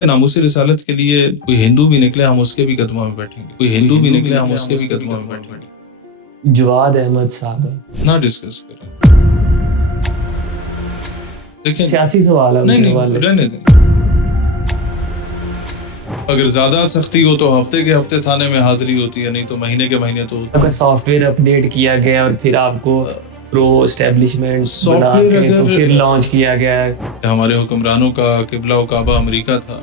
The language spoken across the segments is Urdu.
ناموس رسالت کے لیے کوئی ہندو بھی نکلے ہم اس کے بھی قدموں میں بیٹھیں گے، کوئی ہندو بھی نکلے ہم اس کے بھی قدموں میں بیٹھیں گے۔ جواد احمد صاحب نہ ڈسکس کریں، لیکن سیاسی سوال ہے ان کے حوالے سے۔ رہنے دیں۔ اگر زیادہ سختی ہو تو ہفتے کے ہفتے تھانے میں حاضری ہوتی ہے، نہیں تو مہینے کے مہینے تو آپ کا سافٹ ویئر اپڈیٹ کیا گیا اور پھر آپ کو پرو اسٹیبلشمنٹ بنا کے تو پھر لانچ کیا گیا ہے۔ ہمارے حکمرانوں کا قبلہ و کعبہ امریکہ تھا،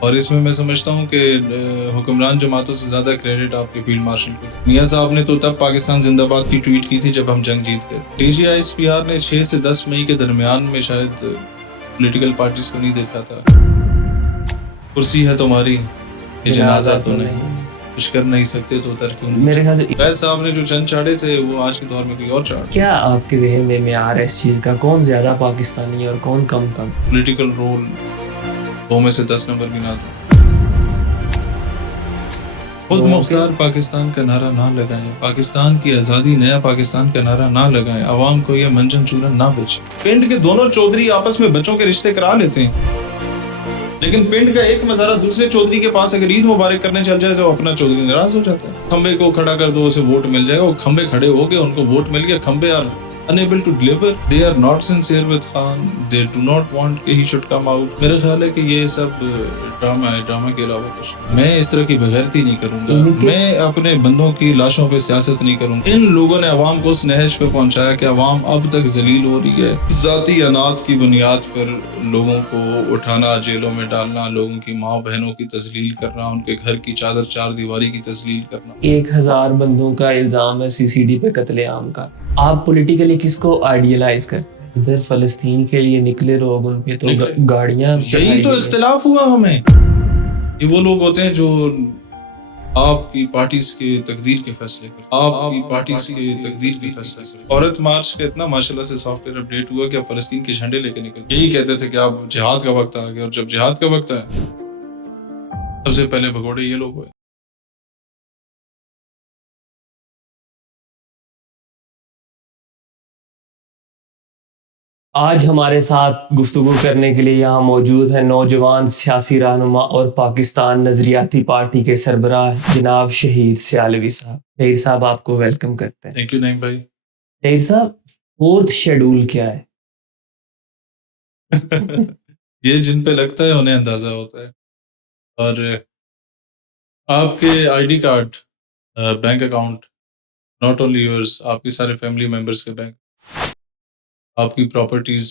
اور اس میں سمجھتا ہوں کہ حکمران جماعتوں سے زیادہ کریڈٹ آپ کے فیلڈ مارشل کو۔ میاں صاحب نے تو تب پاکستان زندہ باد کی ٹویٹ کی تھی جب ہم جنگ جیت گئے۔ D G I S P R نے 6 سے 10 مئی کے درمیان میں شاید پولیٹیکل پارٹیز کو نہیں دیکھا تھا۔ کرسی ہے تمہاری، یہ جنازہ تو نہیں، کچھ کر نہیں سکتے تو اتر کیوں نہیں۔ میرے خیال سے فیض صاحب نے جو چند چاڑے تھے وہ آج کے دور میں کوئی اور چاڑ۔ کیا آپ کے ذہن میں معیار ہے اس چیز کا، کون زیادہ پاکستانی اور کون کم؟ پولیٹیکل رول 2 میں سے 10 نمبر گنا دو۔ خود مختار پاکستان کا نعرہ نہ لگائیں، پاکستان کی آزادی نیا پاکستان کا نعرہ نہ لگائیں، عوام کو یہ منجن چورن نہ بیچیں۔ پنڈ کے دونوں چودھری آپس میں بچوں کے رشتے کرا لیتے ہیں، لیکن پنڈ کا ایک مزارہ دوسرے چودھری کے پاس اگر عید مبارک کرنے چل جائے تو اپنا چودھری ناراض ہو جاتا ہے۔ کھمبے کو کھڑا کر دو، اسے ووٹ مل جائے گا، وہ کھمبے کھڑے ہو گئے، ان کو ووٹ مل گیا، کھمبے are unable to deliver, they are not sincere with Khan, they do not want کہ he should come out۔ میرا خیال ہے کہ یہ سب ڈرامہ ہے، ڈرامہ کے علاوہ کچھ نہیں۔ میں اس طرح کی بغیرتی نہیں کروں گا، میں اپنے بندوں کی لاشوں پہ سیاست نہیں کروں گا۔ ان لوگوں نے عوام کو اس نہج پہ پہنچایا کہ عوام اب تک ذلیل ہو رہی ہے، ذاتی انات کی بنیاد پر لوگوں کو اٹھانا، جیلوں میں ڈالنا، لوگوں کی ماں بہنوں کی تذلیل کرنا، ان کے گھر کی چادر چار دیواری کی تذلیل کرنا۔ 1000 بندوں کا الزام ہے سی سی ڈی پہ قتل عام کا۔ آپ پولیٹیکلی کس کو آئیڈیلائز کرتے ہیں؟ ادھر فلسطین کے لیے نکلے لوگ، ان پہ تو گاڑیاں، یہی تو اختلاف ہوا ہمیں۔ یہ وہ لوگ ہوتے ہیں جو آپ کی پارٹیز کے تقدیر کے فیصلے کرتے ہیں، آپ کی پارٹیز کے تقدیر کے فیصلے کرتے ہیں۔ عورت مارچ کا اتنا ماشاءاللہ سے سافٹ ویئر اپڈیٹ ہوا کہ اب فلسطین کے جھنڈے لے کے نکل، یہی کہتے تھے کہ اب جہاد کا وقت آ گیا، اور جب جہاد کا وقت آیا سب سے پہلے بھگوڑے یہ لوگ ہوئے۔ آج ہمارے ساتھ گفتگو کرنے کے لیے یہاں موجود ہیں نوجوان سیاسی رہنما اور پاکستان نظریاتی پارٹی کے سربراہ جناب شہید سیالوی صاحب۔ شہید صاحب آپ کو ویلکم کرتے ہیں۔ تھینک یو نعیم بھائی۔ شہید صاحب، 4th شیڈول کیا ہے؟ یہ جن پہ لگتا ہے انہیں اندازہ ہوتا ہے، اور آپ کے I D card, bank account, not only yours, آپ کے سارے فیملی ممبرس کے بینک، آپ کی پراپرٹیز،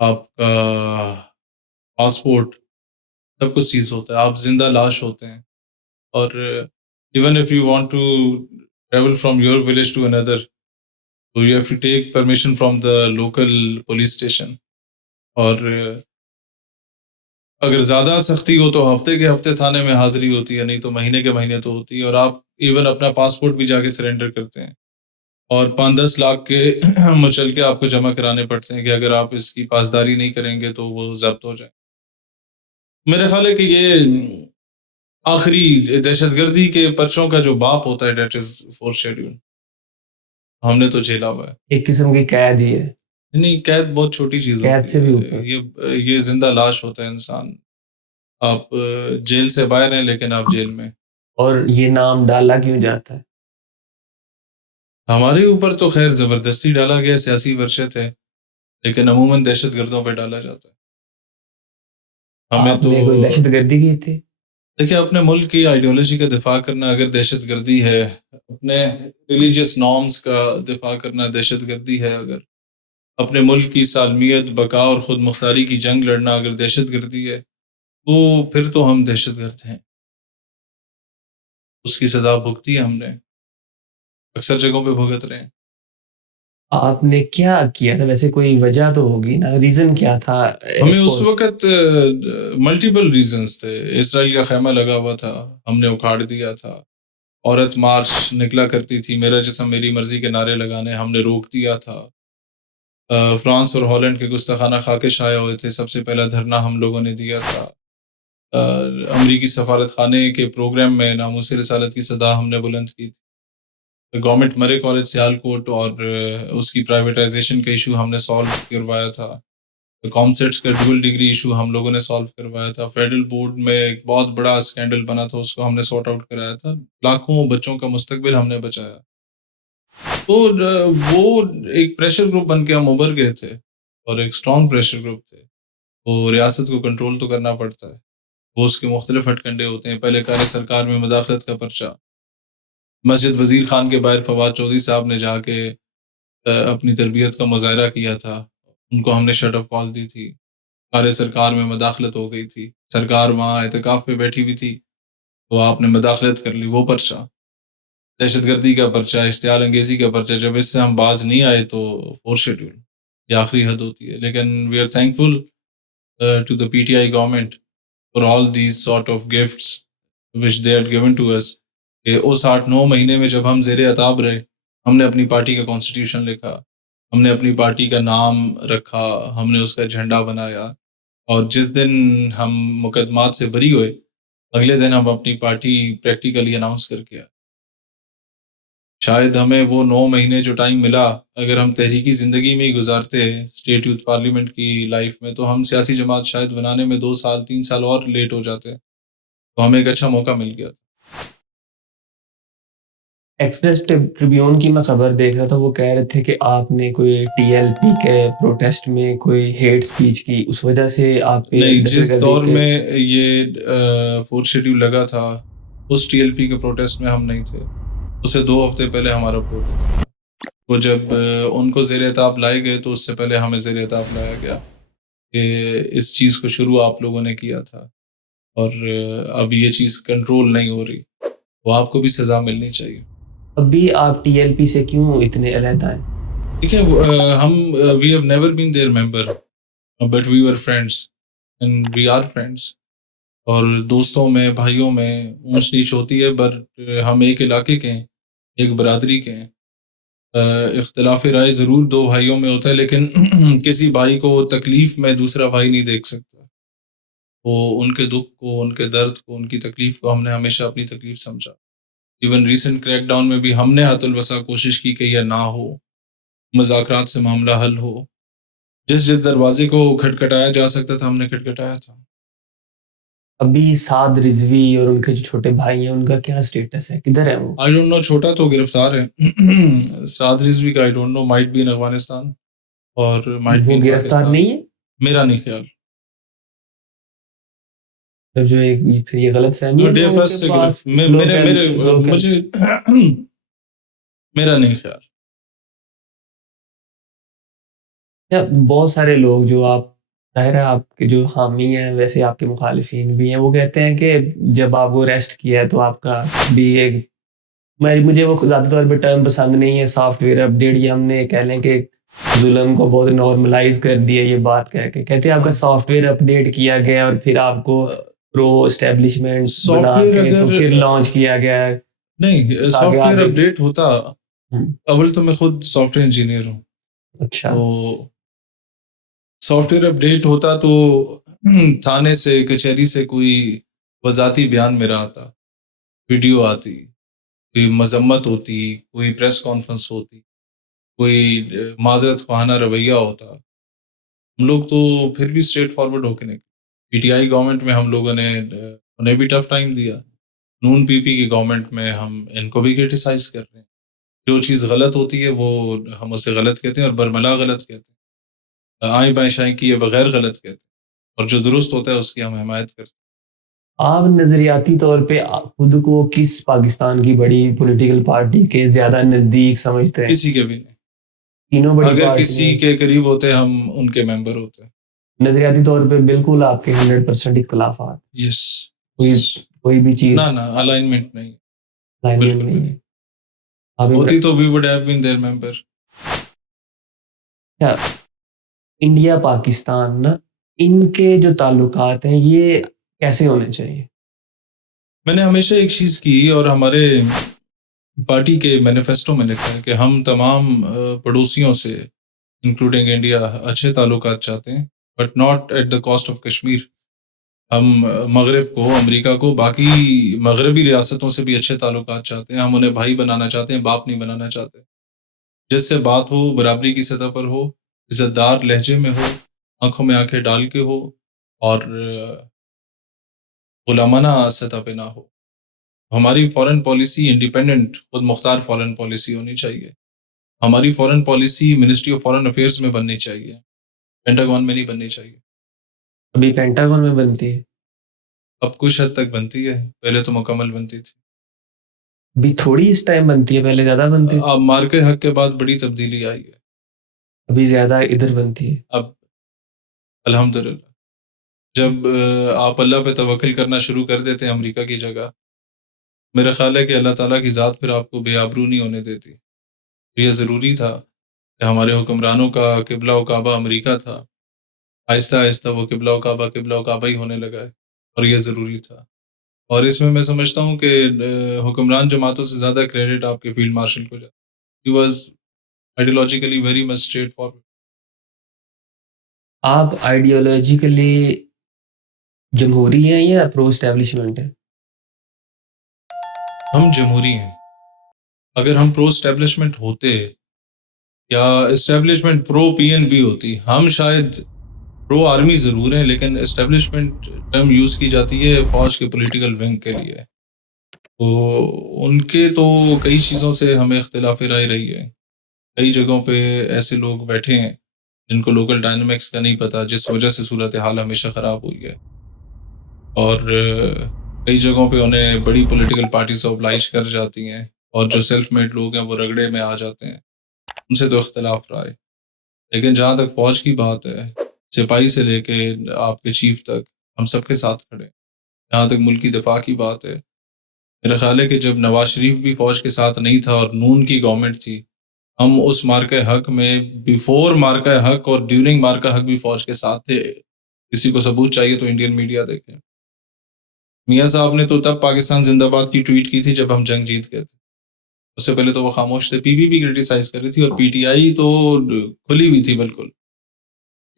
آپ کا پاسپورٹ، سب کچھ سیز ہوتا ہے۔ آپ زندہ لاش ہوتے ہیں، اور even if you want to travel from your village to اندر، تو you have to take permission from the local police station, اور اگر زیادہ سختی ہو تو ہفتے کے ہفتے تھانے میں حاضری ہوتی ہے، نہیں تو مہینے کے مہینے تو ہوتی ہے، اور آپ ایون اپنا پاسپورٹ بھی جا کے سرنڈر کرتے ہیں، اور 5-10 لاکھ کے مچلکے آپ کو جمع کرانے پڑتے ہیں کہ اگر آپ اس کی پاسداری نہیں کریں گے تو وہ ضبط ہو جائے۔ میرے خیال ہے کہ یہ آخری دہشت گردی کے پرچوں کا جو باپ ہوتا ہے، دیٹ از 4 شیڈول، ہم نے تو جھیلا ہوا ہے۔ ایک قسم کی قید ہی ہے۔ نہیں، قید بہت چھوٹی چیز قید سے بھی ہوتی اوپر۔ ہے، یہ زندہ لاش ہوتا ہے انسان۔ آپ جیل سے باہر ہیں لیکن آپ جیل میں۔ اور یہ نام ڈالا کیوں جاتا ہے؟ ہمارے اوپر تو خیر زبردستی ڈالا گیا، سیاسی ورشت ہے، لیکن عموماً دہشت گردوں پہ ڈالا جاتا ہے۔ ہمیں آپ تو نے کوئی دہشت گردی کی تھی؟ دیکھیں، اپنے ملک کی آئیڈیالوجی کا دفاع کرنا اگر دہشت گردی ہے، اپنے ریلیجیس نارمز کا دفاع کرنا دہشت گردی ہے، اگر اپنے ملک کی سالمیت، بقا اور خود مختاری کی جنگ لڑنا اگر دہشت گردی ہے، تو پھر تو ہم دہشت گرد ہیں۔ اس کی سزا بھگتی ہے ہم نے، اکثر جگہوں پہ بھگت رہے ہیں۔ آپ نے کیا کیا تھا ویسے؟ کوئی وجہ تو ہوگی نا، ریزن کیا تھا؟ ہمیں اس وقت ملٹیپل ریزنز تھے۔ اسرائیل کا خیمہ لگا ہوا تھا، ہم نے اکھاڑ دیا تھا۔ عورت مارچ نکلا کرتی تھی، میرا جسم میری مرضی کے نعرے لگانے، ہم نے روک دیا تھا۔ فرانس اور ہالینڈ کے گستاخانہ خاکے شائع ہوئے تھے، سب سے پہلا دھرنا ہم لوگوں نے دیا تھا۔ امریکی سفارت خانے کے پروگرام میں ناموس رسالت کی صدا ہم نے بلند کی تھی۔ گورنمنٹ مرے کالج سیالکوٹ اور اس کی پرائیویٹائزیشن کا ایشو ہم نے سالو کروایا تھا۔ کامسیٹس کا ڈبل ڈگری ایشو ہم لوگوں نے سالو کروایا تھا. فیڈرل بورڈ میں ایک بہت بڑا اسکینڈل بنا تھا, اس کو ہم نے سارٹ آؤٹ کرایا تھا. لاکھوں بچوں کا مستقبل ہم نے بچایا. تو وہ ایک پریشر گروپ بن کے ہم ابھر گئے تھے, اور ایک اسٹرانگ پریشر گروپ تھے. وہ ریاست کو کنٹرول تو کرنا پڑتا ہے, وہ اس کے مختلف ہٹ کنڈے ہوتے ہیں. پہلے کار سرکار میں مداخلت کا پرچہ, مسجد وزیر خان کے باہر فواد چودھری صاحب نے جا کے اپنی تربیت کا مظاہرہ کیا تھا, ان کو ہم نے شٹ اپ کال دی تھی. کار سرکار میں مداخلت ہو گئی تھی, سرکار وہاں اعتکاف پہ بیٹھی ہوئی تھی, تو آپ نے مداخلت کر لی. وہ پرچہ, دہشت گردی کا پرچہ, اشتعال انگیزی کا پرچہ, جب اس سے ہم باز نہیں آئے تو فور شیڈول یہ آخری حد ہوتی ہے. لیکن we are thankful to the P T I government for all these sort of gifts which they had given to us, کہ اس 8-9 مہینے میں جب ہم زیر عتاب رہے, ہم نے اپنی پارٹی کا کانسٹیٹیوشن لکھا, ہم نے اپنی پارٹی کا نام رکھا, ہم نے اس کا جھنڈا بنایا, اور جس دن ہم مقدمات سے بری ہوئے, اگلے دن ہم اپنی پارٹی پریکٹیکلی اناؤنس کر کے آئے. شاید ہمیں وہ 9 مہینے جو ٹائم ملا, اگر ہم تحریکی زندگی میں ہی گزارتے اسٹیٹ یوتھ پارلیمنٹ کی لائف میں, تو ہم سیاسی جماعت شاید بنانے میں 2 سال 3 سال اور لیٹ ہو جاتے. تو ہمیں ایک اچھا موقع مل گیا. ایکسپریس ٹریبیون کی میں خبر دیکھ رہا تھا, وہ کہہ رہے تھے کہ آپ نے کوئی ٹی ایل پی کے پروٹیسٹ میں کوئی ہیٹ سپیچ کی, اس وجہ سے آپ پہ نہیں, دہشت جس گردی دور کے- میں یہ فورتھ شیڈیول لگا تھا, اس ٹی ایل پی کے پروٹیسٹ میں ہم نہیں تھے. اس سے 2 ہفتے پہلے ہمارا پروٹیسٹ تھا. وہ جب ان کو زیر اعتاب لائے گئے, تو اس سے پہلے ہمیں زیر اعتاب لایا گیا کہ اس چیز کو شروع آپ لوگوں نے کیا تھا, اور اب یہ چیز کنٹرول نہیں ہو رہی, وہ آپ کو بھی سزا ملنی چاہیے. ابھی آپ ٹی ایل پی سے کیوں اتنے علیحدہ ہیں؟ دیکھیں, ہم we have never been there member, but we were friends and we are friends. اور دوستوں میں, بھائیوں میں اونچ نیچ ہوتی ہے, بٹ ہم ایک علاقے کے ہیں, ایک برادری کے ہیں. اختلاف رائے ضرور 2 بھائیوں میں ہوتا ہے, لیکن کسی بھائی کو تکلیف میں دوسرا بھائی نہیں دیکھ سکتا. وہ ان کے دکھ کو, ان کے درد کو, ان کی تکلیف کو ہم نے ہمیشہ اپنی تکلیف سمجھا. ایون ریسنٹ کریک ڈاؤن میں بھی ہم نے حت الوسع کوشش کی کہ یہ نہ ہو, مذاکرات سے معاملہ حل ہو. جس دروازے کو کھٹکھٹایا جا سکتا تھا, ہم نے کھٹکھٹایا تھا. ابھی سعد رضوی اور ان کے جو چھوٹے بھائی ہیں, ان کا کیا سٹیٹس ہے, کدھر ہے وہ؟ آئی ڈونٹ نو, چھوٹا تو گرفتار ہے. سعد رضوی کا I don't know, might be in Afghanistan اور مائٹ بی وہ ان گرفتار پاکستان. نہیں ہے؟ میرا نہیں خیال. تو جو ایک پھر یہ غلط فہمی ہے لوگوں ڈیفس کے سے پاس, میرے مجھے میرا نہیں خیال. بہت سارے لوگ جو آپ ظاہر ہے آپ کے جو حامی ہیں, ویسے آپ کے مخالفین بھی ہیں, وہ کہتے ہیں کہ جب آپ کو ریسٹ کیا ہے تو آپ کا بھی ایک, مجھے وہ زیادہ طور پہ ٹرم پسند نہیں ہے, سافٹ ویئر اپڈیٹ, یہ ہم نے کہہ لیں کہ ظلم کو بہت نارملائز کر دیا. یہ بات کہہ کے کہتے ہیں آپ کا سافٹ ویئر اپڈیٹ کیا گیا اور پھر آپ کو پرو اسٹیبلشمنٹ بنا کے تو پھر لانچ کیا گیا ہے. نہیں, سافٹ ویئر اپڈیٹ ہوتا, اول تو میں خود سافٹ ویئر انجینئر ہوں. اچھا, تو سافٹ ویئر اپڈیٹ ہوتا تو تھانے سے, کچہری سے کوئی وضاحتی بیان میرا آتا, ویڈیو آتی, کوئی مذمت ہوتی, کوئی پریس کانفرنس ہوتی, کوئی معذرت خواہانہ رویہ ہوتا. ہم لوگ تو پھر بھی اسٹریٹ فارورڈ ہو کے نکلے. پی ٹی آئی گورنمنٹ میں ہم لوگوں نے انہیں بھی ٹف ٹائم دیا. نون پی پی کی گورنمنٹ میں ہم ان کو بھی کرٹیسائز کر رہے ہیں. جو چیز غلط ہوتی ہے وہ ہم اسے غلط کہتے ہیں, اور برملا غلط کہتے ہیں. آئیں بائیں شائیں کیے بغیر غلط کہتے ہیں, اور جو درست ہوتا ہے اس کی ہم حمایت کرتے ہیں. آپ نظریاتی طور پہ خود کو کس پاکستان کی بڑی پولیٹیکل پارٹی کے زیادہ نزدیک سمجھتے ہیں؟ کسی کے بھی نہیں. تینوں بڑی اگر پارٹیوں کسی کے قریب ہوتے ہم ان کے ممبر ہوتے. نظریاتی طور پہ بالکل آپ کے 100% اختلافات, یس, کوئی بھی چیز نہ الائنمنٹ نہیں, alignment بالکل بھی نہیں نہیں. ہے. آپ ہوتی تو we would have been there member. India Pakistan نا, ان کے جو تعلقات ہیں یہ کیسے ہونے چاہیے؟ میں نے ہمیشہ ایک چیز کی, اور ہمارے پارٹی کے مینیفیسٹو میں لکھا ہے کہ ہم تمام پڑوسیوں سے انکلوڈنگ انڈیا اچھے تعلقات چاہتے ہیں, but not at the cost of Kashmir. ہم مغرب کو, امریکہ کو, باقی مغربی ریاستوں سے بھی اچھے تعلقات چاہتے ہیں. ہم انہیں بھائی بنانا چاہتے ہیں, باپ نہیں بنانا چاہتے. جس سے بات ہو برابری کی سطح پر ہو, عزت دار لہجے میں ہو, آنکھوں میں آنکھیں ڈال کے ہو اور غلامانہ سطح پہ نہ ہو. ہماری فارن پالیسی انڈیپینڈنٹ خود مختار فارن پالیسی ہونی چاہیے. ہماری foreign policy ministry of foreign affairs میں بننی چاہیے, پینٹاگون میں نہیں بننی چاہیے. ابھی پینٹاگون میں بنتی ہے, اب کچھ حد تک بنتی ہے, پہلے تو مکمل بنتی تھی. ابھی تھوڑی اس ٹائم بنتی ہے, پہلے زیادہ بنتی تھی. اب مارکے حق کے بعد بڑی تبدیلی آئی ہے. ابھی زیادہ ادھر بنتی ہے. اب الحمدللہ جب آپ اللہ پہ توکل کرنا شروع کر دیتے ہیں امریکہ کی جگہ, میرا خیال ہے کہ اللہ تعالیٰ کی ذات پھر آپ کو بے آبرو نہیں ہونے دیتی. یہ ضروری تھا کہ ہمارے حکمرانوں کا قبلہ و کعبہ امریکہ تھا, آہستہ آہستہ وہ قبلہ و کعبہ ہی ہونے لگا ہے, اور یہ ضروری تھا. اور اس میں سمجھتا ہوں کہ حکمران جماعتوں سے زیادہ کریڈٹ آپ کے فیلڈ مارشل کو جاتا. He was ideologically very much straight forward. آپ آئیڈیالوجیکلی جمہوری ہیں یا پرو اسٹیبلشمنٹ ہیں؟ ہم جمہوری ہیں. اگر ہم پرو اسٹیبلشمنٹ ہوتے یا establishment pro P N B ہوتی, ہم شاید پرو آرمی ضرور ہیں, لیکن اسٹیبلشمنٹ ٹرم یوز کی جاتی ہے فوج کے پولیٹیکل ونگ کے لیے. تو ان کے تو کئی چیزوں سے ہمیں اختلاف رائے رہی ہے. کئی جگہوں پہ ایسے لوگ بیٹھے ہیں جن کو لوکل ڈائنامکس کا نہیں پتہ, جس وجہ سے صورتحال ہمیشہ خراب ہوئی ہے. اور کئی جگہوں پہ انہیں بڑی پولیٹیکل پارٹیز اوبلائج کر جاتی ہیں, اور جو سیلف میڈ لوگ ہیں وہ رگڑے میں آ جاتے ہیں. ان سے تو اختلاف رہا ہے, لیکن جہاں تک فوج کی بات ہے, سپاہی سے لے کے آپ کے چیف تک ہم سب کے ساتھ کھڑے. جہاں تک ملکی دفاع کی بات ہے, میرا خیال ہے کہ جب نواز شریف بھی فوج کے ساتھ نہیں تھا اور نون کی گورنمنٹ تھی, ہم اس مارکہ حق میں بیفور مارکہ حق اور ڈیورنگ مارکہ حق بھی فوج کے ساتھ تھے. کسی کو ثبوت چاہیے تو انڈین میڈیا دیکھیں. میاں صاحب نے تو تب پاکستان زندہ باد کی ٹویٹ کی تھی جب ہم جنگ جیت گئے تھے. اس سے پہلے تو وہ خاموش تھے. پی بی بھی کرٹیسائز کر رہی تھی, اور پی ٹی آئی تو کھلی ہوئی تھی بالکل.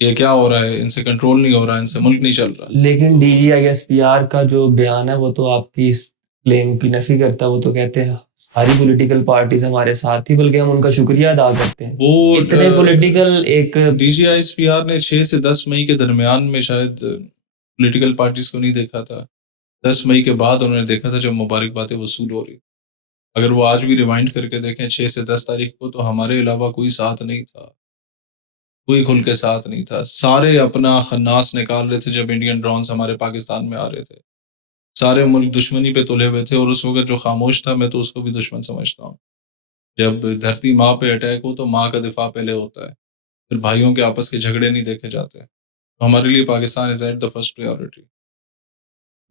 یہ کیا ہو رہا ہے, ان سے کنٹرول نہیں ہو رہا, ان سے ملک نہیں چل رہا. لیکن D G I S P R کا جو بیان ہے وہ تو آپ کی اس کلیم کی نفی کرتا ہے. وہ تو کہتے ہیں ساری پولیٹیکل پارٹیز ہمارے ساتھ تھی, بلکہ ہم ان کا شکریہ ادا کرتے ہیں. وہ اتنے پولیٹیکل ایک D G I S P R نے 6 سے 10 مئی کے درمیان میں شاید پولیٹیکل پارٹیز کو نہیں دیکھا تھا. 10 مئی کے بعد انہوں نے دیکھا تھا جب مبارک باتیں وصول ہو رہی. اگر وہ آج بھی ریوائنڈ کر کے دیکھیں 6 سے 10 تاریخ کو, تو ہمارے علاوہ کوئی ساتھ نہیں تھا, کوئی کھل کے ساتھ نہیں تھا. سارے اپنا خناس نکال رہے تھے جب انڈین ڈرونز ہمارے پاکستان میں آ رہے تھے. سارے ملک دشمنی پہ تلے ہوئے تھے, اور اس وقت جو خاموش تھا میں تو اس کو بھی دشمن سمجھتا ہوں. جب دھرتی ماں پہ اٹیک ہو تو ماں کا دفاع پہلے ہوتا ہے, پھر بھائیوں کے آپس کے جھگڑے نہیں دیکھے جاتے. تو ہمارے لیے پاکستان از ایٹ دا فرسٹ پریورٹی.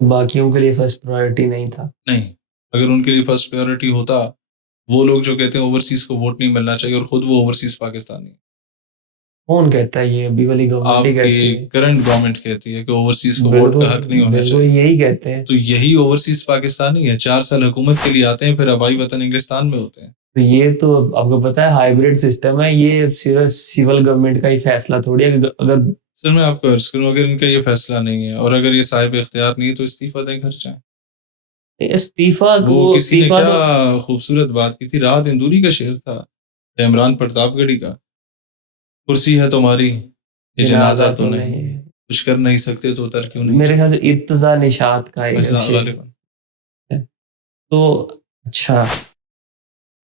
باقیوں کے لیے فرسٹ پرائرٹی نہیں تھا. نہیں, اگر ان کے لیے فرسٹ پریورٹی ہوتا, وہ لوگ جو کہتے ہیں اوورسیز کو ووٹ نہیں ملنا چاہیے, اور خود وہ اوورسیز پاکستانی. کون کہتا ہے یہ؟ ابھی والی گورنمنٹ آپ ہی کہتی کی ہے. کرنٹ گورنمنٹ کہتی ہے کہ اوورسیز کو ووٹ کا حق نہیں ہونا بالکل چاہیے. یہی کہتے ہیں. تو یہی اوورسیز پاکستانی ہے. 4 سال حکومت کے لیے آتے ہیں, پھر آبائی وطن انگلستان میں ہوتے ہیں. تو یہ تو آپ کو پتا ہے ہائیبریڈ سسٹم ہے. یہ صرف سول گورنمنٹ کا ہی فیصلہ تھوڑی ہے. اگر سر میں آپ کو عرض کروں, اگر ان کا یہ فیصلہ نہیں ہے, اور اگر یہ صاحب اختیار نہیں ہے, تو استعفیٰ دیں, گھر جائیں. استعفیٰ وہ کسی نے کیا خوبصورت بات کی تھی, راحت اندوری کا شعر تھا, عمران پرتاپ گڑھی کا, کرسی ہے تمہاری یہ جنازہ تو نہیں, کچھ کر نہیں سکتے تو اتر کیوں نہیں. میرے خیال سے ارتضا نشاط کا ہے غالباً. تو اچھا,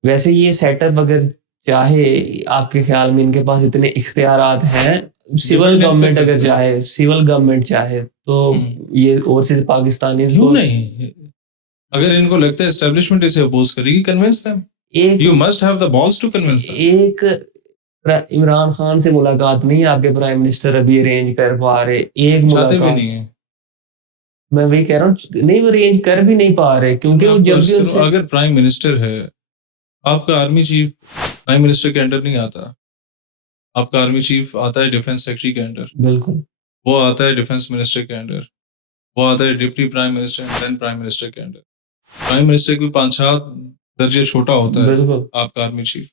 ویسے یہ سیٹ اپ اگر چاہے, آپ کے خیال میں ان کے پاس اتنے اختیارات ہیں, سول گورنمنٹ اگر چاہے, سول گورنمنٹ چاہے تو یہ اوورسیز پاکستانی کیوں نہیں؟ اگر ان کو لگتا ہے اسٹیبلشمنٹ اسے اپوز کرے گی, convince them. You must have the balls to convince them. ایک عمران خان سے ملاقات نہیں آپ کے پرائم منسٹر ابھی ارینج کر پا رہے, ایک چاہتے بھی ملاقات نہیں ہیں. میں وہی کہہ رہا ہوں, نہیں وہ ارینج کر بھی نہیں پا رہے, کیونکہ وہ جب بھی اگر پرائم منسٹر ہے, آپ کا آرمی چیف پرائم منسٹر کے انڈر نہیں آتا. آپ کا آرمی چیف آتا ہے ڈیفنس سیکرٹری کے انڈر, بالکل وہ آتا ہے ڈیفنس منسٹر کے انڈر, وہ آتا ہے deputy prime minister and then prime minister کے انڈر. پرائم منسٹر کی 5-7 درجے چھوٹا ہوتا ہے آپ کا army chief.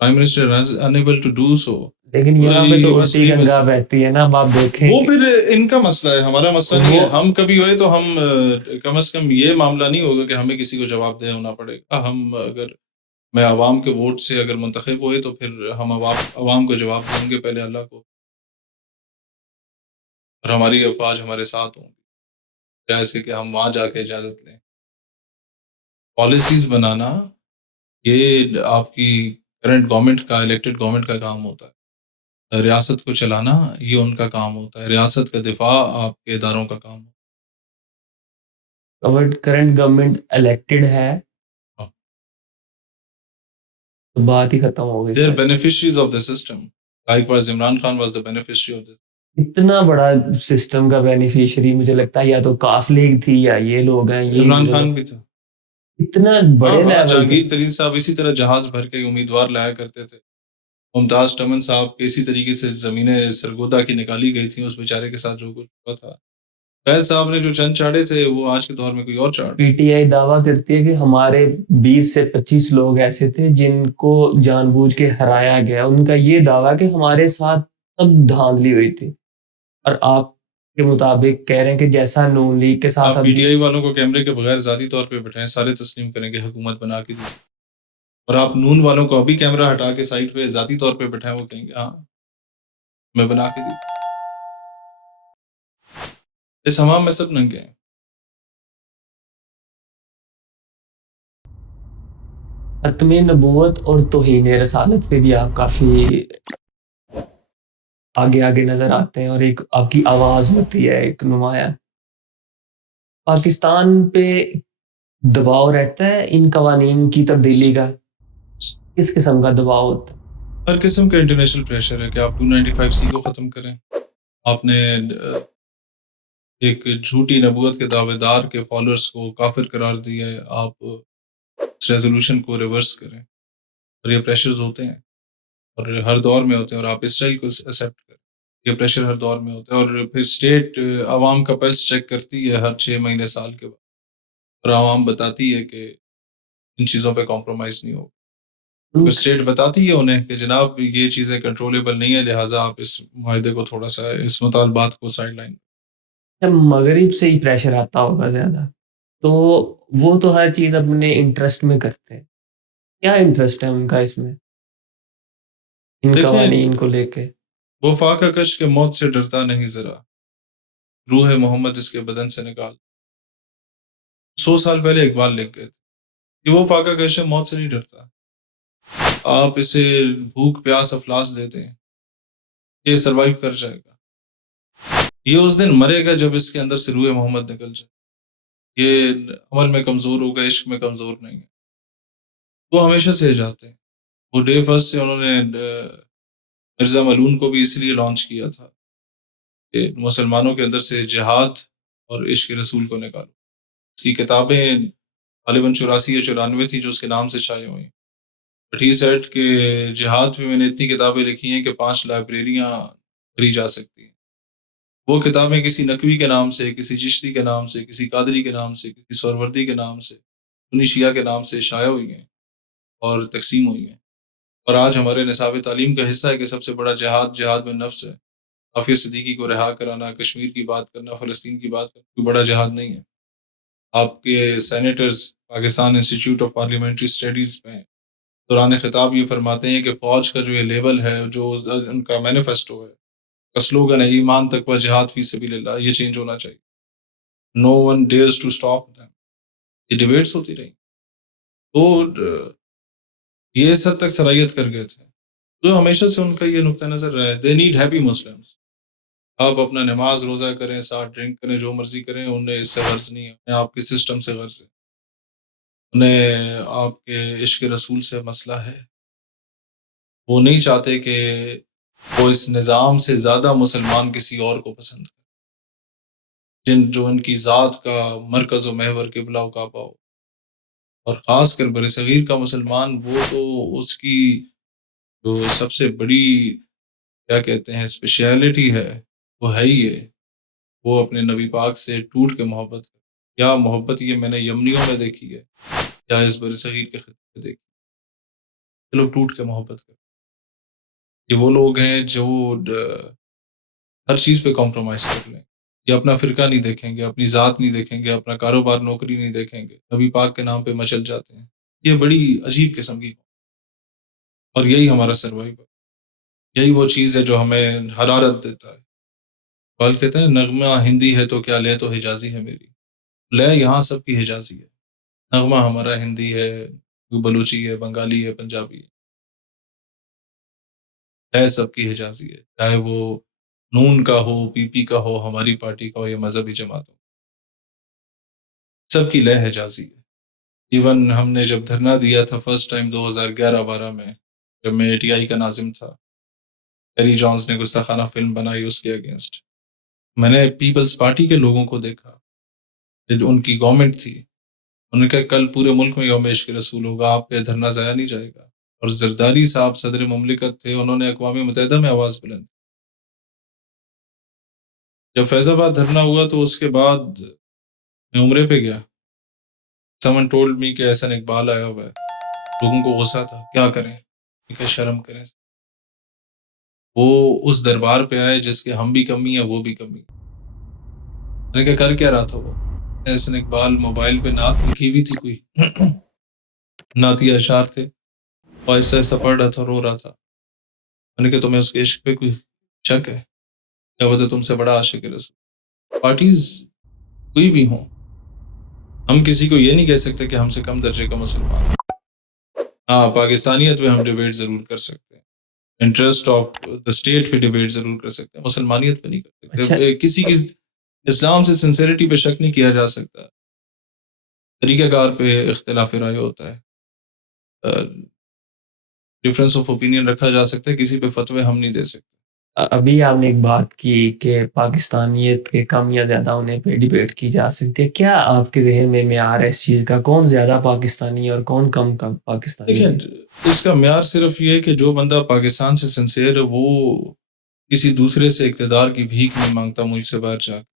Prime minister is unable to do so. لیکن یہاں پہ تو الٹی گنگا بہتی ہے نا, آپ دیکھیں. وہ پھر ان کا مسئلہ ہے, ہمارا مسئلہ نہیں ہے. ہم کبھی ہوئے تو ہم کم از کم یہ معاملہ نہیں ہوگا کہ ہمیں کسی کو جواب دہ ہونا پڑے گا. ہم اگر میں عوام کے ووٹ سے اگر منتخب ہوئے تو پھر ہم عوام کو جواب دیں گے, پہلے اللہ کو. اور ہماری افواج ہمارے ساتھ ہوں گی، جیسے کہ ہم وہاں جا کے اجازت لیں۔ پالیسیز بنانا یہ آپ کی کرنٹ گورنمنٹ کا، الیکٹڈ گورنمنٹ کا کام ہوتا ہے۔ ریاست کو چلانا یہ ان کا کام ہوتا ہے، ریاست کا دفاع آپ کے اداروں کا کام ہوتا کرنٹ گورنمنٹ الیکٹڈ ہے ہے۔ تو بات ہی ختم ہو گئی They are ساری۔ beneficiaries of the system. Likewise, Imran Khan was the beneficiary of this. اتنا بڑا سسٹم کا بینیفیشری مجھے لگتا ہے یا تو کاف لیگ تھی یا یہ لوگ ہیں، یہ عمران مجھے خان بھی تھا۔ اتنا بڑے لیول پہ جہانگیر ترین صاحب اسی طرح جہاز بھر کے امیدوار لایا کرتے تھے۔ ممتاز ٹمن صاحب کے اسی طریقے سے زمینیں سرگودا کی نکالی گئی تھیں، اس بیچارے کے ساتھ جو کچھ ہوا تھا۔ فیض صاحب نے جو چند چاڑے تھے وہ آج کے دور میں کوئی اور چاڑ۔ پی ٹی آئی دعویٰ کرتی ہے کہ ہمارے 20 سے 25 لوگ ایسے تھے جن کو جان بوجھ کے ہرایا گیا۔ ان کا یہ دعویٰ کہ ہمارے ساتھ سب دھاندلی ہوئی تھی، اور آپ کے مطابق کہہ رہے ہیں کہ جیسا نون لیگ کے ساتھ آپ پی ٹی آئی والوں کو کیمرے کے بغیر ذاتی طور پہ بٹھائیں، سارے تسلیم کریں گے حکومت بنا کے دی۔ اور آپ نون والوں کو ابھی کیمرہ ہٹا کے سائٹ پہ ذاتی طور پہ بٹھائیں، وہ کہیں گے ہاں میں بنا کے دی۔ اس حمام میں سب ننگے ہیں۔ ختم نبوت اور توہین رسالت پہ بھی آپ کافی آگے آگے نظر آتے ہیں، اور ایک آپ کی آواز ہوتی ہے ایک نمایاں۔ پاکستان پہ دباؤ رہتا ہے ان قوانین کی تبدیلی کا؟ کس قسم کا دباؤ ہوتا ہے؟ ہر قسم کا انٹرنیشنل پریشر ہے کہ آپ 295C کو ختم کریں۔ آپ نے ایک جھوٹی نبوت کے دعوے دار کے فالوورز کو کافر قرار دیا ہے، آپ اس ریزولوشن کو ریورس کریں۔ اور یہ پریشرز ہوتے ہیں اور ہر دور میں ہوتے ہیں، اور آپ اسرائیل کو ایکسیپٹ کریں۔ یہ پریشر ہر دور میں ہوتا ہے، اور پھر اسٹیٹ عوام کا پلس چیک کرتی ہے ہر 6 مہینے سال کے بعد، اور عوام بتاتی ہے کہ ان چیزوں پہ کمپرومائز نہیں ہوگا۔ تو اسٹیٹ بتاتی ہے انہیں کہ جناب یہ چیزیں کنٹرولیبل نہیں ہے، لہٰذا آپ اس معاہدے کو تھوڑا سا، اس مطالبات کو سائڈ لائن۔ مغرب سے ہی پریشر آتا ہوگا زیادہ، تو وہ تو ہر چیز اپنے انٹرسٹ میں کرتے ہیں۔ کیا انٹرسٹ ہے ان کا اس میں، ان قوانین کو لے کے؟ وہ فاقہ کش کے موت سے ڈرتا نہیں ذرا، روح محمد اس کے بدن سے نکال۔ 100 سال پہلے اقبال لکھ گئے تھے کہ وہ فاقہ کش موت سے نہیں ڈرتا، آپ اسے بھوک پیاس افلاس دے دیں یہ سروائیو کر جائے گا۔ یہ اس دن مرے گا جب اس کے اندر سے روح محمد نکل جائے۔ یہ عمل میں کمزور ہوگا، عشق میں کمزور نہیں ہے۔ وہ ہمیشہ سے جاتے ہیں۔ وہ ڈے فرسٹ سے انہوں نے مرزا ملون کو بھی اس لیے لانچ کیا تھا کہ مسلمانوں کے اندر سے جہاد اور عشق رسول کو نکالو۔ اس کی کتابیں غالباً 84 یا 94 تھی جو اس کے نام سے شائع ہوئیں۔ بٹ ہی سیٹ کہ جہاد میں نے اتنی کتابیں لکھی ہیں کہ 5 لائبریریاں بھری جا سکتی ہیں۔ وہ کتابیں کسی نقوی کے نام سے، کسی چشتی کے نام سے، کسی قادری کے نام سے، کسی سہروردی کے نام سے، سنی شیعہ کے نام سے شائع ہوئی ہیں اور تقسیم ہوئی ہیں، اور آج ہمارے نصاب تعلیم کا حصہ ہے کہ سب سے بڑا جہاد میں نفس ہے۔ حافظ صدیقی کو رہا کرانا، کشمیر کی بات کرنا، فلسطین کی بات کرنا کوئی بڑا جہاد نہیں ہے۔ آپ کے senators Pakistan institute of parliamentary studies میں دوران خطاب یہ فرماتے ہیں کہ فوج کا جو یہ لیبل ہے، جو ان کا مینیفیسٹو ہے، کا سلوگن ہے ایمان تقوی جہاد فی سبیل اللہ، یہ چینج ہونا چاہیے۔ نو ون ڈیئرز ٹو اسٹاپ دیم۔ یہ ڈیبیٹس ہوتی رہی تو یہ اس حد تک صلاحیت کر گئے تھے، تو ہمیشہ سے ان کا یہ نقطہ نظر رہا ہے، دے نیڈ ہیپی مسلمس۔ آپ اپنا نماز روزہ کریں، ساتھ ڈرنک کریں، جو مرضی کریں، انہیں اس سے غرض نہیں ہے، انہیں آپ کے سسٹم سے غرض ہے، انہیں آپ کے عشق رسول سے مسئلہ ہے۔ وہ نہیں چاہتے کہ وہ اس نظام سے زیادہ مسلمان کسی اور کو پسند کریں، جو ان کی ذات کا مرکز و محور قبلہ و کعبہ ہو، اور خاص کر برصغیر کا مسلمان، وہ تو اس کی جو سب سے بڑی کیا کہتے ہیں اسپیشیلٹی ہے وہ ہے ہی ہے، وہ اپنے نبی پاک سے ٹوٹ کے محبت کرے۔ یا محبت یہ میں نے یمنیوں میں دیکھی ہے یا اس برصغیر کے خطے میں دیکھی، یہ لوگ ٹوٹ کے محبت کریں۔ یہ وہ لوگ ہیں جو ہر چیز پہ کمپرومائز کر لیں، یہ اپنا فرقہ نہیں دیکھیں گے، اپنی ذات نہیں دیکھیں گے، اپنا کاروبار نوکری نہیں دیکھیں گے، نبی پاک کے نام پہ مچل جاتے ہیں۔ یہ بڑی عجیب قسم کی، اور یہی ہمارا سروائیو ہے، یہی وہ چیز ہے جو ہمیں حرارت دیتا ہے۔ اقبال کہتے ہیں نغمہ ہندی ہے تو کیا، لے تو حجازی ہے میری. لے یہاں سب کی حجازی ہے، نغمہ ہمارا ہندی ہے، بلوچی ہے، بنگالی ہے، پنجابی ہے سب کی حجازی ہے، چاہے وہ نون کا ہو، پی پی کا ہو، ہماری پارٹی کا ہو یا مذہبی جماعت ہو، سب کی لے حجازی ہے. ایون ہم نے جب دھرنا دیا تھا فرسٹ ٹائم 2011-12 میں، جب میں اے ٹی آئی کا ناظم تھا، ہیری جانس نے گستاخانہ فلم بنائی اس کے اگینسٹ، میں نے پیپلز پارٹی کے لوگوں کو دیکھا، جو ان کی گورنمنٹ تھی، انہوں نے کہا کل پورے ملک میں یوم عشق رسول ہوگا، آپ کا دھرنا ضائع نہیں جائے گا. اور زرداری صاحب صدر مملکت تھے، انہوں نے اقوام متحدہ میں آواز بلند. جب فیض آباد دھرنا ہوا تو اس کے بعد میں عمرے پہ گیا. سمن ٹولڈ می کہ احسن اقبال آیا ہوا ہے. لوگوں کو غصہ تھا، کیا کریں، کہ شرم کریں. وہ اس دربار پہ آئے جس کے ہم بھی کمی ہیں وہ بھی کمی. میں نے کہا کر کیا رہا تھا وہ؟ احسن اقبال موبائل پہ نعت لکھی ہوئی تھی کوئی نعتیہ اشعار تھے، اور آہستہ آہستہ پڑھ رہا تھا، رو رہا تھا. میں نے کہا تمہیں اس کے عشق پہ کوئی شک ہے؟ کیا وجہ تم سے بڑا عاشق رسول. پارٹیز کوئی بھی ہوں، ہم کسی کو یہ نہیں کہہ سکتے کہ ہم سے کم درجے کا مسلمان. ہاں پاکستانیت پہ ہم ڈیبیٹ ضرور کر سکتے ہیں، انٹرسٹ آف دا اسٹیٹ پہ ڈیبیٹ ضرور کر سکتے ہیں، مسلمانیت پہ نہیں کر سکتے. کسی کی اسلام سے سنسیریٹی پہ شک نہیں کیا جا سکتا، طریقہ کار پہ اختلاف رائے ہوتا ہے، ڈفرینس آف اوپینین رکھا جا سکتا ہے، کسی پہ فتوے ہم نہیں دے سکتے. ابھی آپ نے ایک بات کی کہ پاکستانیت کے کم یا زیادہ ہونے پہ ڈیبیٹ کی جا سکتی ہے. کیا آپ کے ذہن میں معیار ہے اس چیز کا، کون زیادہ پاکستانی اور کون کم پاکستانی ہے؟ دیکھیں اس کا معیار صرف یہ ہے کہ جو بندہ پاکستان سے سنسیئر ہے وہ کسی دوسرے سے اقتدار کی بھیک نہیں مانگتا مجھ سے باہر جا کے،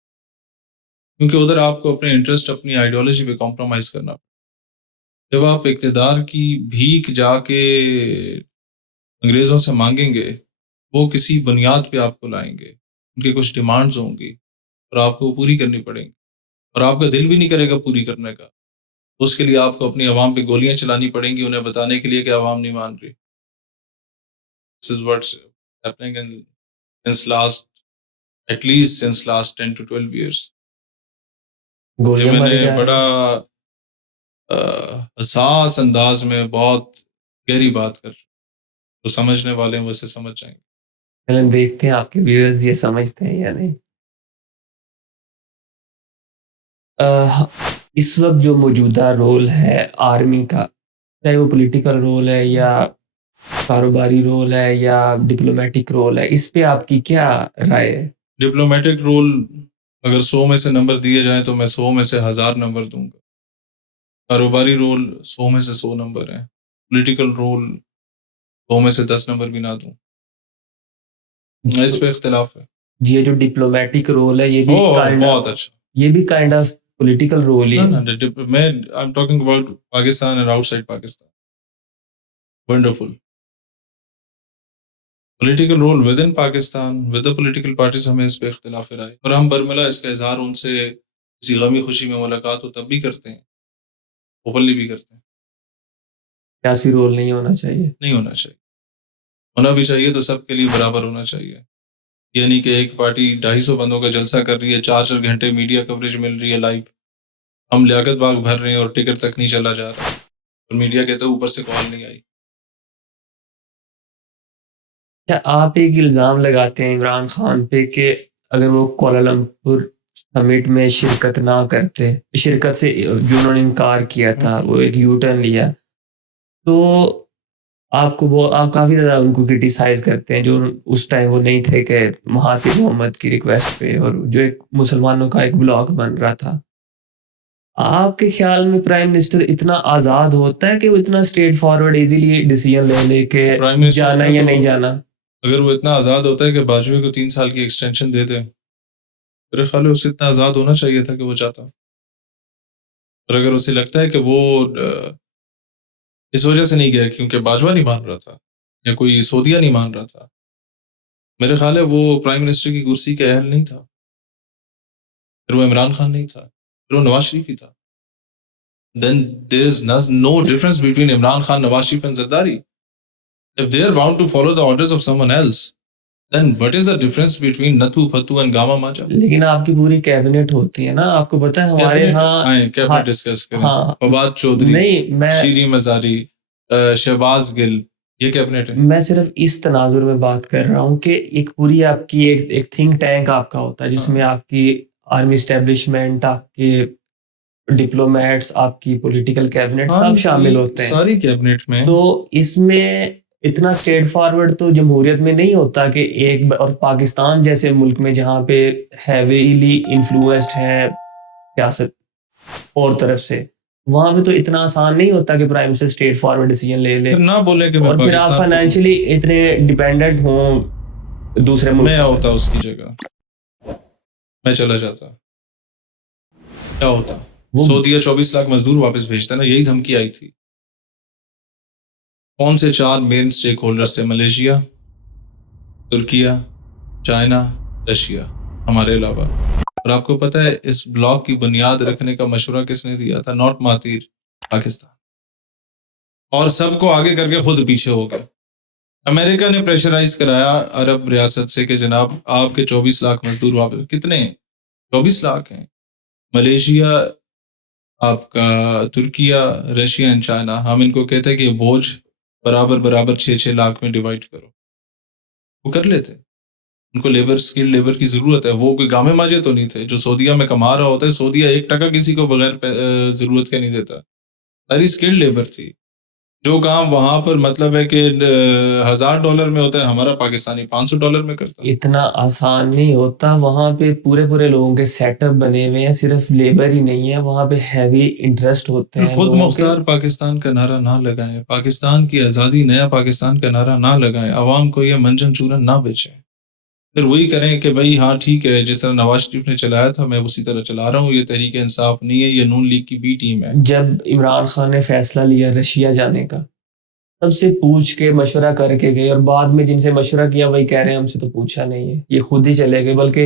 کیونکہ ادھر آپ کو اپنے انٹرسٹ اپنی آئیڈیالوجی پہ کمپرومائز کرنا. جب آپ اقتدار کی بھیک جا کے انگریزوں سے مانگیں گے، وہ کسی بنیاد پہ آپ کو لائیں گے، ان کی کچھ ڈیمانڈز ہوں گی اور آپ کو وہ پوری کرنی پڑیں گی، اور آپ کا دل بھی نہیں کرے گا پوری کرنے کا. اس کے لیے آپ کو اپنی عوام پہ گولیاں چلانی پڑیں گی انہیں بتانے کے لیے کہ عوام نہیں مان رہی. This is what's happening at least since last 10 to 12 years. گولیاں میں ماری نے جا رہی بڑا حساس انداز میں بہت گہری بات کر جو سمجھنے والے ہیں ویسے سمجھ جائیں گے. چلیں دیکھتے ہیں آپ کے ویورز یہ سمجھتے ہیں یا نہیں. اس وقت جو موجودہ رول ہے آرمی کا، چاہے وہ پولیٹیکل رول ہے یا کاروباری رول ہے یا ڈپلومیٹک رول ہے، اس پہ آپ کی کیا رائے ہے؟ ڈپلومیٹک رول اگر 100 میں سے نمبر دیے جائیں تو میں 100 میں سے 1000 نمبر دوں گا. کاروباری رول 100 میں سے 100 نمبر ہیں. پولیٹیکل رول 100 میں سے 10 نمبر بھی نہ دوں. اس پہ اختلاف ہے. یہ جو ڈپلومیٹک رول ہے یہ بھی بہت اچھا، یہ بھی کائنڈ آف پولیٹیکل رول ہی ہے. میں I'm talking about Pakistan and outside Pakistan. Wonderful. Political role with in Pakistan with the political parties, ہمیں اس پہ اختلاف رائے، اور ہم برملا اس کا اظہار ان سے کسی غمی خوشی میں ملاقات ہو تب بھی کرتے ہیں، اوپنلی بھی کرتے ہیں. سیاسی رول نہیں ہونا چاہیے، نہیں ہونا چاہیے. ہونا بھی چاہیے تو سب کے لیے برابر ہونا چاہیے. یعنی کہ ایک پارٹی 250 بندوں کا جلسہ کر رہی ہے، 4 گھنٹے میڈیا کوریج مل رہی ہے لائیو، ہم لیاقت باغ بھر رہے ہیں اور ٹکٹ تک نہیں چلا جا رہا، اور میڈیا کہتے ہیں اوپر سے کال نہیں آئی. آپ ایک الزام لگاتے ہیں عمران خان پہ کہ اگر وہ کوالالمپور سمٹ میں شرکت نہ کرتے، شرکت سے جو انہوں نے انکار کیا تھا، وہ ایک یو ٹرن لیا، تو آپ کافی زیادہ ان کو کرٹیسائز کرتے ہیں جو اس ٹائم وہ نہیں تھے کہ مہاتیر محمد کی ریکویسٹ پہ، اور جو ایک مسلمانوں کا ایک بلاک بن رہا تھا. آپ کے خیال میں پرائم منسٹر اتنا آزاد ہوتا ہے کہ وہ اتنا اسٹریٹ فارورڈ ایزیلی ڈیسیژن لے کے جانا یا نہیں جانا؟ اگر وہ اتنا آزاد ہوتا ہے کہ باجوے کو 3 سال کی ایکسٹینشن دے دیں، میرے خیال ہے اسے اتنا آزاد ہونا چاہیے تھا کہ وہ چاہتا. اور اگر اسے لگتا ہے کہ وہ اس وجہ سے نہیں گیا کیونکہ باجوہ نہیں مان رہا تھا یا کوئی سعودیہ نہیں مان رہا تھا، میرے خیال ہے وہ پرائم منسٹر کی کرسی کا اہل نہیں تھا، پھر وہ عمران خان نہیں تھا، پھر وہ نواز شریف ہی تھا. Then there is no difference between Imran Khan, Nawaz Sharif and Zardari. If they are bound to follow the orders of someone else, then what is the difference between Nathu, Phattu and Gama Macha? لیکن آپ کی پوری کیبنٹ ہوتی ہے نا, آپ کو پتا ہے ہمارے ہاں کیبنٹ ڈسکس کریں. ہاں فواد چودھری, نہیں, میں شیریں مزاری, شہباز گل, یہ کیبنٹ ہے. میں صرف اس تناظر میں بات کر رہا ہوں کہ ایک پوری آپ کی ایک تھنک ٹینک آپ کا ہوتا ہے جس میں آپ کی آرمی اسٹیبلشمنٹ, آپ کے ڈپلومیٹس, آپ کی پولیٹیکل کیبنٹ سب شامل ہوتے ہیں ساری کیبنٹ میں. تو اس میں اتنا اسٹریٹ فارورڈ تو جمہوریت میں نہیں ہوتا کہ ایک, اور پاکستان جیسے ملک میں جہاں پہ ہیویلی انفلوئنسڈ ہے سیاست اور طرف سے, وہاں پہ تو اتنا آسان نہیں ہوتا کہ prime minister straight forward decision لے لے, نہ بولے کہ اور پھر آپ فائنینشلی اتنے ڈیپینڈنٹ ہوں دوسرے ملک. میں ہوتا اس کی جگہ, میں چلا جاتا, کیا ہوتا؟ سعودیہ 24 لاکھ مزدور واپس بھیجتا نا, یہی دھمکی آئی تھی. کون سے 4 مین اسٹیک ہولڈرز تھے؟ ملیشیا, ترکیہ, چائنا, رشیا, ہمارے علاوہ. اور آپ کو پتہ ہے اس بلاک کی بنیاد رکھنے کا مشورہ کس نے دیا تھا؟ ناٹ ماتیر, پاکستان. اور سب کو آگے کر کے خود پیچھے ہو گئے. امریکہ نے پریشرائز کرایا عرب ریاست سے کہ جناب آپ کے 24 لاکھ مزدور واپس. کتنے؟ 24 لاکھ ہیں. ملیشیا, آپ کا ترکیہ, رشیا اینڈ چائنا, ہم ان کو کہتے ہیں کہ یہ بوجھ برابر 6 لاکھ میں ڈیوائڈ کرو. وہ کر لیتے. ان کو لیبر, اسکل لیبر کی ضرورت ہے. وہ کوئی گامے ماجے تو نہیں تھے جو سعودیہ میں کما رہا ہوتا ہے. سعودیہ 1% کسی کو بغیر ضرورت کے نہیں دیتا. ساری اسکل لیبر تھی. جو کام وہاں پر مطلب ہے کہ $1000 میں ہوتا ہے, ہمارا پاکستانی $500 میں کرتا ہے. اتنا آسان نہیں ہوتا. وہاں پہ پورے لوگوں کے سیٹ اپ بنے ہوئے ہیں, صرف لیبر ہی نہیں ہے, وہاں پہ ہیوی انٹرسٹ ہوتے ہیں. خود مختار پاکستان کا نعرہ نہ لگائیں, پاکستان کی آزادی, نیا پاکستان کا نعرہ نہ لگائیں, عوام کو یہ منجن چورن نہ بیچیں. پھر وہی کریں کہ بھائی ہاں ٹھیک ہے, جس طرح نواز شریف نے چلایا تھا میں اسی طرح چلا رہا ہوں, یہ تحریک انصاف نہیں ہے, یہ نون لیگ کی بی ٹیم ہے. جب عمران خان نے فیصلہ لیا رشیا جانے کا, سب سے پوچھ کے مشورہ کر کے گئے, اور بعد میں جن سے مشورہ کیا وہی کہہ رہے ہیں ہم سے تو پوچھا نہیں ہے, یہ خود ہی چلے گئے. بلکہ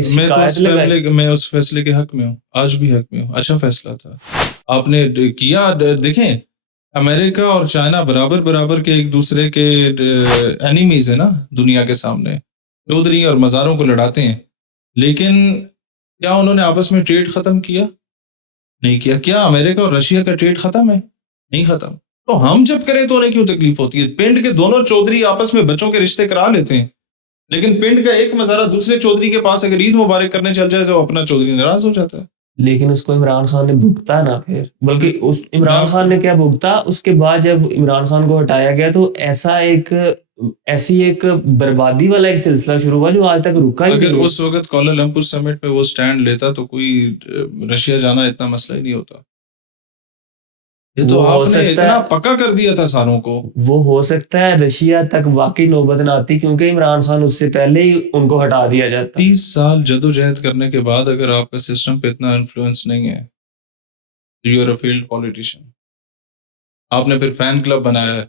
میں اس فیصلے کے حق میں ہوں, آج بھی حق میں ہوں. اچھا فیصلہ تھا آپ نے کیا. دیکھیں امریکہ اور چائنا برابر کے ایک دوسرے کے اینیمیز ہیں نا دنیا کے سامنے, چودھری اور مزاروں کو لڑاتے ہیں. لیکن کیا انہوں نے آپس میں ٹریڈ ختم کیا؟ نہیں کیا. کیا امریکہ اور رشیا کا ٹریڈ ختم ہے؟ نہیں ختم. تو ہم جب کریں تو انہیں کیوں تکلیف ہوتی ہے؟ پنڈ کے دونوں چودھری آپس میں بچوں کے رشتے کرا لیتے ہیں, لیکن پنڈ کا ایک مزارہ دوسرے چودھری کے پاس اگر عید مبارک کرنے چل جائے تو اپنا چودھری ناراض ہو جاتا ہے. لیکن اس کو عمران خان نے بھگتا نا پھر, بلکہ اس عمران خان نے کیا بھگتا, اس کے بعد جب عمران خان کو ہٹایا گیا تو ایسی ایک بربادی والا ایک سلسلہ شروع ہوا جو آج تک رکا ہی نہیں. اگر اس وقت کوالالمپور سمٹ پہ وہ سٹینڈ لیتا تو کوئی رشیا جانا اتنا مسئلہ ہی نہیں ہوتا. یہ تو آپ نے اتنا پکا کر دیا تھا ساروں کو. وہ ہو سکتا ہے رشیا تک واقعی نوبت نہ آتی کیونکہ عمران خان اس سے پہلے ہی ان کو ہٹا دیا جاتا. 30 سال جدوجہد کرنے کے بعد اگر آپ کا سسٹم پہ اتنا انفلوئنس نہیں ہے, you are a field politician. آپ نے پھر فین کلب بنایا ہے,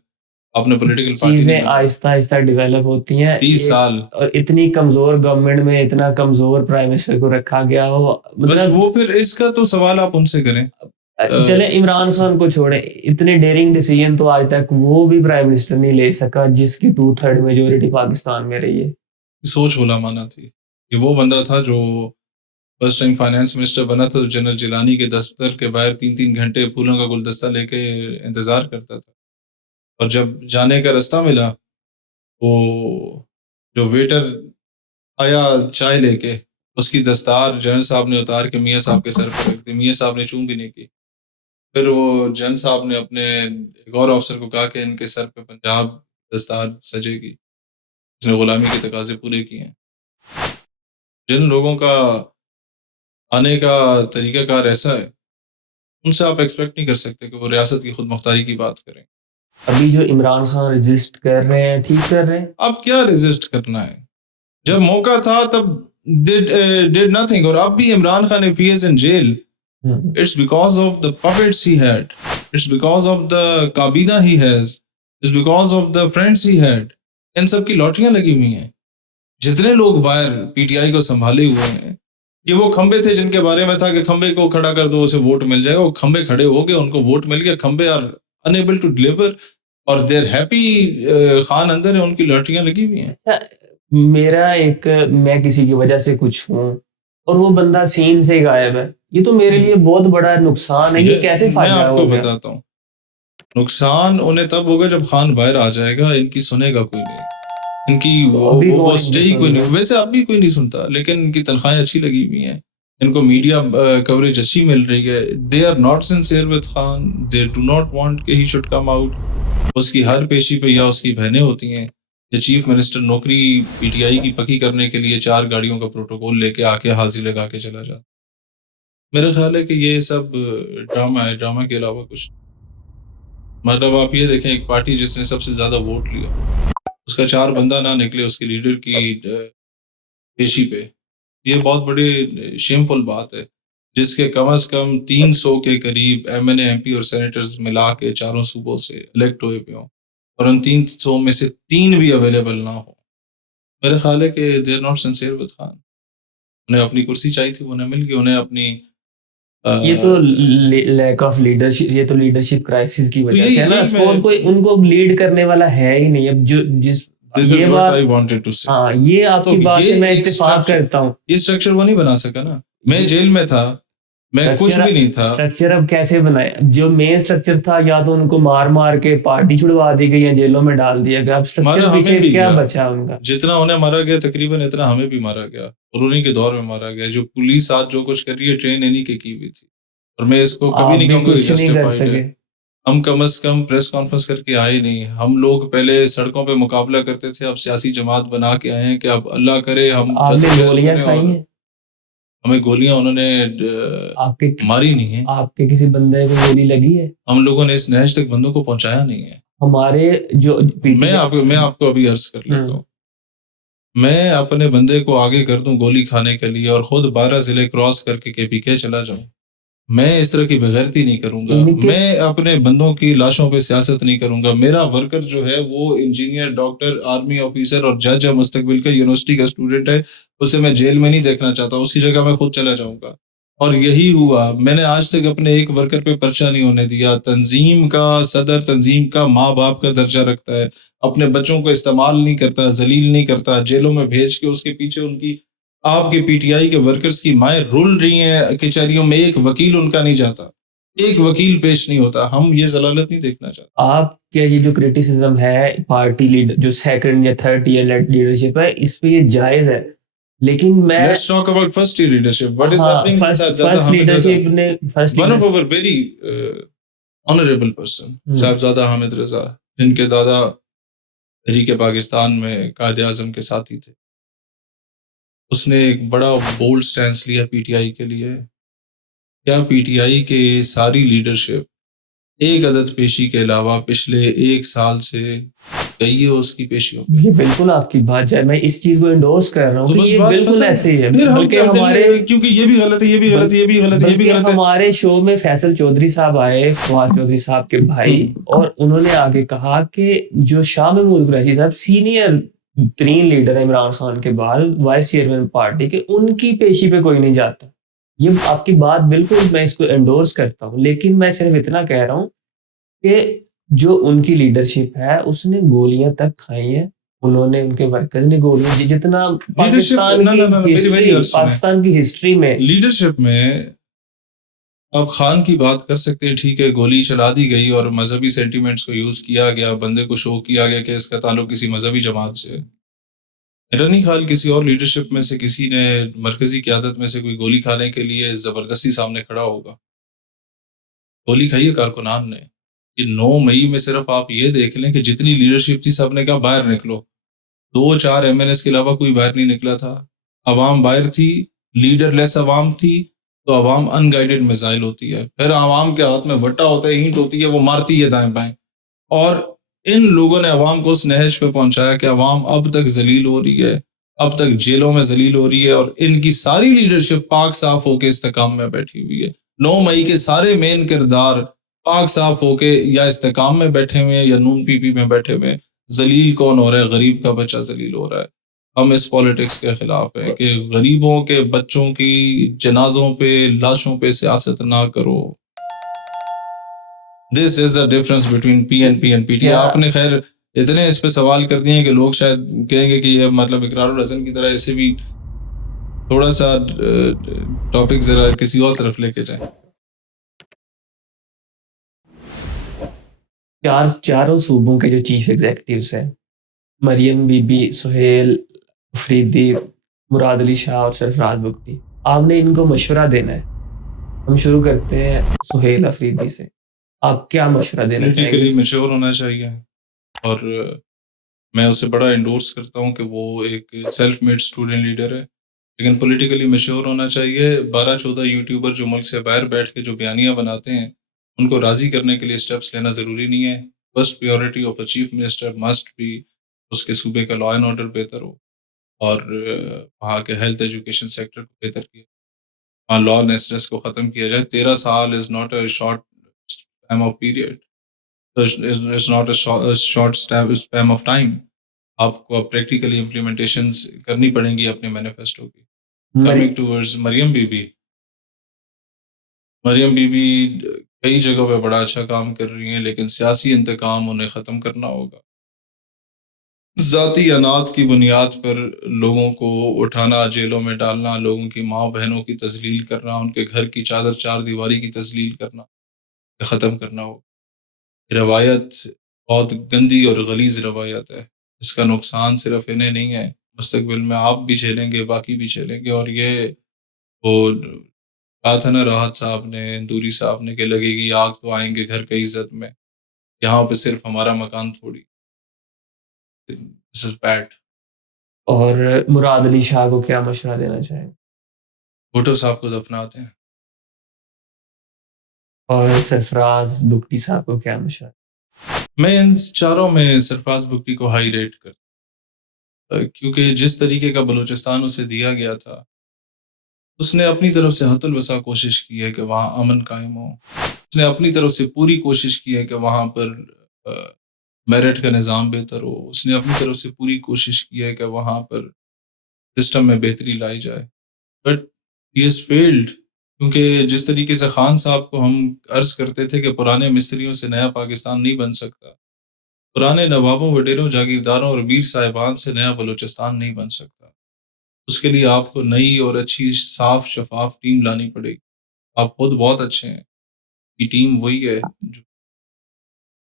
آپ نے پولیٹیکل پارٹی, چیزیں آہستہ ڈیولپ ہوتی ہیں. 30 سال اور اتنی کمزور گورنمنٹ میں اتنا کمزور پرائم منسٹر کو رکھا گیا. بس وہ پھر اس کا تو سوال آپ ان سے کریں. چلے عمران خان کو چھوڑیں, اتنے ڈیرنگ ڈیسیجن تو آج تک وہ بھی پرائم منسٹر نہیں لے سکا جس کی 2/3 میجورٹی پاکستان میں رہی ہے. سوچ علماء تھی کہ وہ بندہ تھا جو فرسٹ ٹائم فائنانس منسٹر بنا تھا, تو جنرل جیلانی کے دفتر کے باہر 3 گھنٹے پھولوں کا گلدستہ لے کے انتظار کرتا تھا. اور جب جانے کا راستہ ملا, وہ جو ویٹر آیا چائے لے کے, اس کی دستار جنرل صاحب نے اتار کے میاں صاحب کے سر پر رکھ دی. میاں صاحب نے چون بھی نہیں کی. پھر وہ جنرل صاحب نے اپنے ایک اور افسر کو کہا کہ ان کے سر پہ پنجاب دستار سجے گی, اس نے غلامی کے تقاضے پورے کیے ہیں. جن لوگوں کا آنے کا طریقہ کار ایسا ہے, ان سے آپ ایکسپیکٹ نہیں کر سکتے کہ وہ ریاست کی خود مختاری کی بات کریں. ابھی جو عمران خان ریزسٹ کر رہے ہیں, ٹھیک کر رہے ہیں. اب کیا ریزسٹ کرنا ہے؟ جب موقع تھا تب did nothing. اور اب بھی Imran Khan if he is in jail, it's because of the puppets he had, it's because of the کابینہ he has, it's because of the friends he had. ان سب کی لاٹریاں لگی ہوئی ہیں. جتنے لوگ باہر پی ٹی آئی کو سنبھالے ہوئے ہیں, یہ وہ کھمبے تھے جن کے بارے میں تھا کہ کھمبے کو کھڑا کر دو اسے ووٹ مل جائے گا. وہ کھمبے کھڑے ہو گئے, ان کو ووٹ مل گیا. کھمبے are unable to deliver اور they're happy. خان اندر ہے, ان کی لاٹریاں لگی ہوئی ہیں. میرا ایک میں کسی کی وجہ سے کچھ ہوں اور وہ بندہ سین سے غائب ہے, یہ تو میرے لیے بہت بڑا نقصان ہے. یہ کیسے میں فائدہ آپ کو ہو گیا؟ بتاتا ہوں, نقصان انہیں تب ہوگا جب خان باہر آ جائے گا, ان کی سنے گا کوئی نہیں, ان کی ابھی وہ کون اسٹے نہیں ہی کوئی سن نہیں, رہا. ویسے اب بھی کوئی نہیں سنتا, لیکن ان کی تنخواہیں اچھی لگی ہوئی ہیں, ان کو میڈیا کوریج اچھی مل رہی ہے. They are not sincere with Khan, they do not want کہ ہی شوڈ کم آؤٹ. اس کی ہر پیشی پہ یا اس کی بہنیں ہوتی ہیں یا چیف منسٹر نوکری پی ٹی آئی کی پکی کرنے کے لیے 4 گاڑیوں کا پروٹوکول لے کے آ کے حاضری لگا کے چلا جاتا. میرا خیال ہے کہ یہ سب ڈرامہ ہے, ڈرامہ کے علاوہ کچھ. مطلب آپ یہ دیکھیں, ایک پارٹی جس نے سب سے زیادہ ووٹ لیا, اس کا 4 بندہ نہ نکلے اس کی لیڈر کی پیشی پہ, یہ بہت بڑی شیم فل بات ہے, جس کے کم از کم 300 کے قریب ایم این اے, ایم پی اور سینیٹرز ملا کے 4 صوبوں سے الیکٹ ہوئے پہ ہوں, اور ان 300 میں سے 3 بھی اویلیبل نہ ہو. میرا خیال ہے کہ they are not sincere with Khan. انہیں اپنی کرسی چاہیے تھی, انہیں مل گئی. انہیں اپنی یہ تو لیک آف لیڈرشپ, یہ تو لیڈرشپ کرائسس کی وجہ سے ہے نا. ان کو لیڈ کرنے والا ہے ہی نہیں. اب جو جس یہ بات, ہاں یہ آپ کی بات میں اتفاق کرتا ہوں. یہ اسٹرکچر وہ نہیں بنا سکا نا. میں جیل میں تھا, میں کچھ بھی نہیں تھا. اسٹرکچر اب کیسے بنائے؟ جو مین اسٹرکچر تھا, یا تو ان کو مار مار کے پارٹی چھڑوا دی گئی, یا جیلوں میں ڈال دیا گیا. اب اسٹرکچر پیچھے کیا بچا ان کا؟ جتنا انہیں مارا گیا تقریباً اتنا ہمیں بھی مارا گیا, اور انہیں کے دور میں مارا گیا. جو پولیس آج جو کچھ کر رہی ہے, ٹرین انہیں کی ہوئی تھی, اور میں اس کو کبھی نہیں کہوں گا جسٹیفائیڈ ہے. ہم کم از کم پریس کانفرنس کر کے آئے نہیں. ہم لوگ پہلے سڑکوں پہ مقابلہ کرتے تھے, اب سیاسی جماعت بنا کے آئے ہیں کہ اب اللہ کرے ہم گولیاں کھائی ہیں. ہمیں گولیاں انہوں نے ماری نہیں ہیں. آپ کے کسی بندے کو گولی لگی ہے؟ ہم لوگوں نے اس نہج تک بندوں کو پہنچایا نہیں ہے. ہمارے جو میں آپ کو ابھی عرض کر لیتا ہوں, میں اپنے بندے کو آگے کر دوں گولی کھانے کے لیے, اور خود 12 ضلع کراس کر کے KPK چلا جاؤں, میں اس طرح کی بغیرتی نہیں کروں گا. میں اپنے بندوں کی لاشوں پہ سیاست نہیں کروں گا. میرا ورکر جو ہے وہ انجینئر, ڈاکٹر, آرمی آفیسر اور جج ہے مستقبل کا, یونیورسٹی کا اسٹوڈنٹ ہے. اسے میں جیل میں نہیں دیکھنا چاہتا, اس کی جگہ میں خود چلا جاؤں گا. اور یہی ہوا. میں نے آج تک اپنے ایک ورکر پہ پرچہ نہیں ہونے دیا. تنظیم کا صدر, تنظیم کا ماں باپ کا درجہ رکھتا ہے, اپنے بچوں کو استعمال نہیں کرتا, ذلیل نہیں کرتا, جیلوں میں بھیج کے اس کے پیچھے ان کی آپ کے پی ٹی آئی کے ورکرز کی مائیں رول رہی ہیں کچہریوں میں. ایک وکیل ان کا نہیں جاتا, ایک وکیل پیش نہیں ہوتا. ہم یہ ضلالت نہیں دیکھنا چاہتے. آپ کیا یہ جو کرٹیسزم ہے پارٹی لیڈر, جو سیکنڈ یا تھرڈ ایئر لیڈرشپ ہے, اس پہ یہ جائز ہے, لیکن میں let's talk about first tier leadership. What is happening first leadership نے one of our very honourable person Sahibzada Hamid Raza, جن کے دادا تحریک پاکستان میں قائد اعظم کے ساتھی تھے. اس نے ایک بڑا بولڈ سٹینس لیا پی ٹی آئی کے لیے. کیا پی ٹی آئی کے ساری لیڈرشپ ایک عدد پیشی کے علاوہ پچھلے 1 سال سے گئی ہے اس کی پیشیوں پہ؟ یہ بالکل آپ کی بات ہے, میں اس چیز کو انڈورس کر رہا ہوں کہ یہ بالکل ایسے ہی ہے. بلکہ ہمارے, کیونکہ یہ بھی غلط ہے, یہ بھی غلط ہے, یہ بھی غلط ہے, یہ بھی غلط ہے. ہمارے شو میں فیصل چودھری صاحب آئے, فواد چودھری صاحب کے بھائی, اور انہوں نے آگے کہا کہ جو شاہ محمود قریشی صاحب سینئر 3 لیڈر عمران خان کے بعد, وائس چیئرمین پارٹی کے, ان کی پیشی پہ کوئی نہیں جاتا. یہ آپ کی بات بالکل, میں اس کو انڈورس کرتا ہوں, لیکن میں صرف اتنا کہہ رہا ہوں کہ جو ان کی لیڈرشپ ہے اس نے گولیاں تک کھائی ہیں. انہوں نے, ان کے ورکرز نے گولیاں, جتنا پاکستان کی ہسٹری میں لیڈرشپ میں آپ خان کی بات کر سکتے ہیں, ٹھیک ہے, گولی چلا دی گئی اور مذہبی سینٹیمنٹس کو یوز کیا گیا, بندے کو شو کیا گیا کہ اس کا تعلق کسی مذہبی جماعت سے. میرا نہیں خیال کسی اور لیڈرشپ میں سے کسی نے, مرکزی قیادت میں سے کوئی گولی کھانے کے لیے زبردستی سامنے کھڑا ہوگا. گولی کھائی ہے کارکنان نے. کہ 9 مئی میں صرف آپ یہ دیکھ لیں کہ جتنی لیڈرشپ تھی سب نے کہا باہر نکلو. 2-4 MNS کے علاوہ کوئی باہر نہیں نکلا تھا. عوام باہر تھی, لیڈر لیس عوام تھی, تو عوام ان گائیڈڈ میزائل ہوتی ہے. پھر عوام کے ہاتھ میں وٹا ہوتا ہے, اینٹ ہوتی ہے, وہ مارتی ہے دائیں بائیں. اور ان لوگوں نے عوام کو اس نہج پہ پہنچایا کہ عوام اب تک ذلیل ہو رہی ہے, اب تک جیلوں میں ذلیل ہو رہی ہے, اور ان کی ساری لیڈرشپ پاک صاف ہو کے استحکام میں بیٹھی ہوئی ہے. 9 مئی کے سارے مین کردار پاک صاف ہو کے یا استحکام میں بیٹھے ہوئے ہیں یا نون پی پی میں بیٹھے ہوئے ہیں. ذلیل کون ہو رہا ہے؟ غریب کا بچہ ذلیل ہو رہا ہے. ہم اس پالیٹکس کے خلاف ہیں کہ غریبوں کے بچوں کی جنازوں پہ, لاشوں پہ سیاست نہ کرو. This is the difference between P N P and P T. آپ نے خیر اتنے اس پہ سوال کر دیے کہ لوگ شاید کہیں گے کہ یہ مطلب اقرار الحسن کی طرح ایسے بھی تھوڑا سا ٹاپک ذرا کسی اور طرف لے کے جائیں. چاروں صوبوں کے جو چیف ایگزیکٹوز ہیں، مریم بی بی، سہیل افریدی، مراد علی شاہ اور سرفراز بگٹی، آپ نے ان کو مشورہ دینا ہے. ہم شروع کرتے ہیں سہیل افریدی سے. آپ کیا مشورہ دینا چاہیں پولیٹیکلی گے؟ میچور ہونا چاہیے، اور میں اسے بڑا انڈورس کرتا ہوں کہ وہ ایک سیلف میڈ اسٹوڈنٹ لیڈر ہے، لیکن پولیٹیکلی میچور ہونا چاہیے. 12-14 یوٹیوبر جو ملک سے باہر بیٹھ کے جو بیانیاں بناتے ہیں ان کو راضی کرنے کے لیے اسٹیپس لینا ضروری نہیں ہے. First priority of a chief minister must بھی اس کے صوبے کا لا اینڈ آرڈر بہتر ہو، اور وہاں کے ہیلتھ ایجوکیشن سیکٹر کو بہتر کیا، وہاں لا لیسنس کو ختم کیا جائے. 13 سال is not a short spam of period, is not a short spam of time. آپ کو پریکٹیکلی امپلیمنٹیشنز کرنی پڑیں گی اپنے مینیفیسٹو کی. Coming towards Maryam Bibi کئی جگہوں پہ بڑا اچھا کام کر رہی ہیں، لیکن سیاسی انتقام انہیں ختم کرنا ہوگا. ذاتی انات کی بنیاد پر لوگوں کو اٹھانا، جیلوں میں ڈالنا، لوگوں کی ماں بہنوں کی تذلیل کرنا، ان کے گھر کی چادر چار دیواری کی تذلیل کرنا، ختم کرنا ہوگا. روایت بہت گندی اور غلیظ روایت ہے، اس کا نقصان صرف انہیں نہیں ہے، مستقبل میں آپ بھی جھیلیں گے، باقی بھی جھیلیں گے. اور یہ وہ کہا تھا نا راحت صاحب نے، دوری صاحب نے، کہ لگے گی آگ تو آئیں گے گھر کی عزت میں، یہاں پہ صرف ہمارا مکان تھوڑی. This is bad. اور مراد علی شاہ کو کیا مشورہ دینا چاہیں؟ بھٹو صاحب کو دفناتے ہیں. اور سرفراز بگٹی صاحب کو کیا مشورہ؟ میں ان چاروں میں سرفراز بگٹی کو ہائی ریٹ کرتا، کیونکہ جس طریقے کا بلوچستان اسے دیا گیا تھا، اس نے اپنی طرف سے حد الوسع کوشش کی ہے کہ وہاں امن قائم ہو. اس نے اپنی طرف سے پوری کوشش کی ہے کہ وہاں پر میرٹ کا نظام بہتر ہو. اس نے اپنی طرف سے پوری کوشش کی ہے کہ وہاں پر سسٹم میں بہتری لائی جائے، بٹ ہی ہیز فیلڈ. کیونکہ جس طریقے سے خان صاحب کو ہم عرض کرتے تھے کہ پرانے مستریوں سے نیا پاکستان نہیں بن سکتا، پرانے نوابوں، وڈیروں، جاگیرداروں اور میر صاحبان سے نیا بلوچستان نہیں بن سکتا. اس کے لیے آپ کو نئی اور اچھی صاف شفاف ٹیم لانی پڑے گی. آپ خود بہت اچھے ہیں، یہ ٹیم وہی ہے جو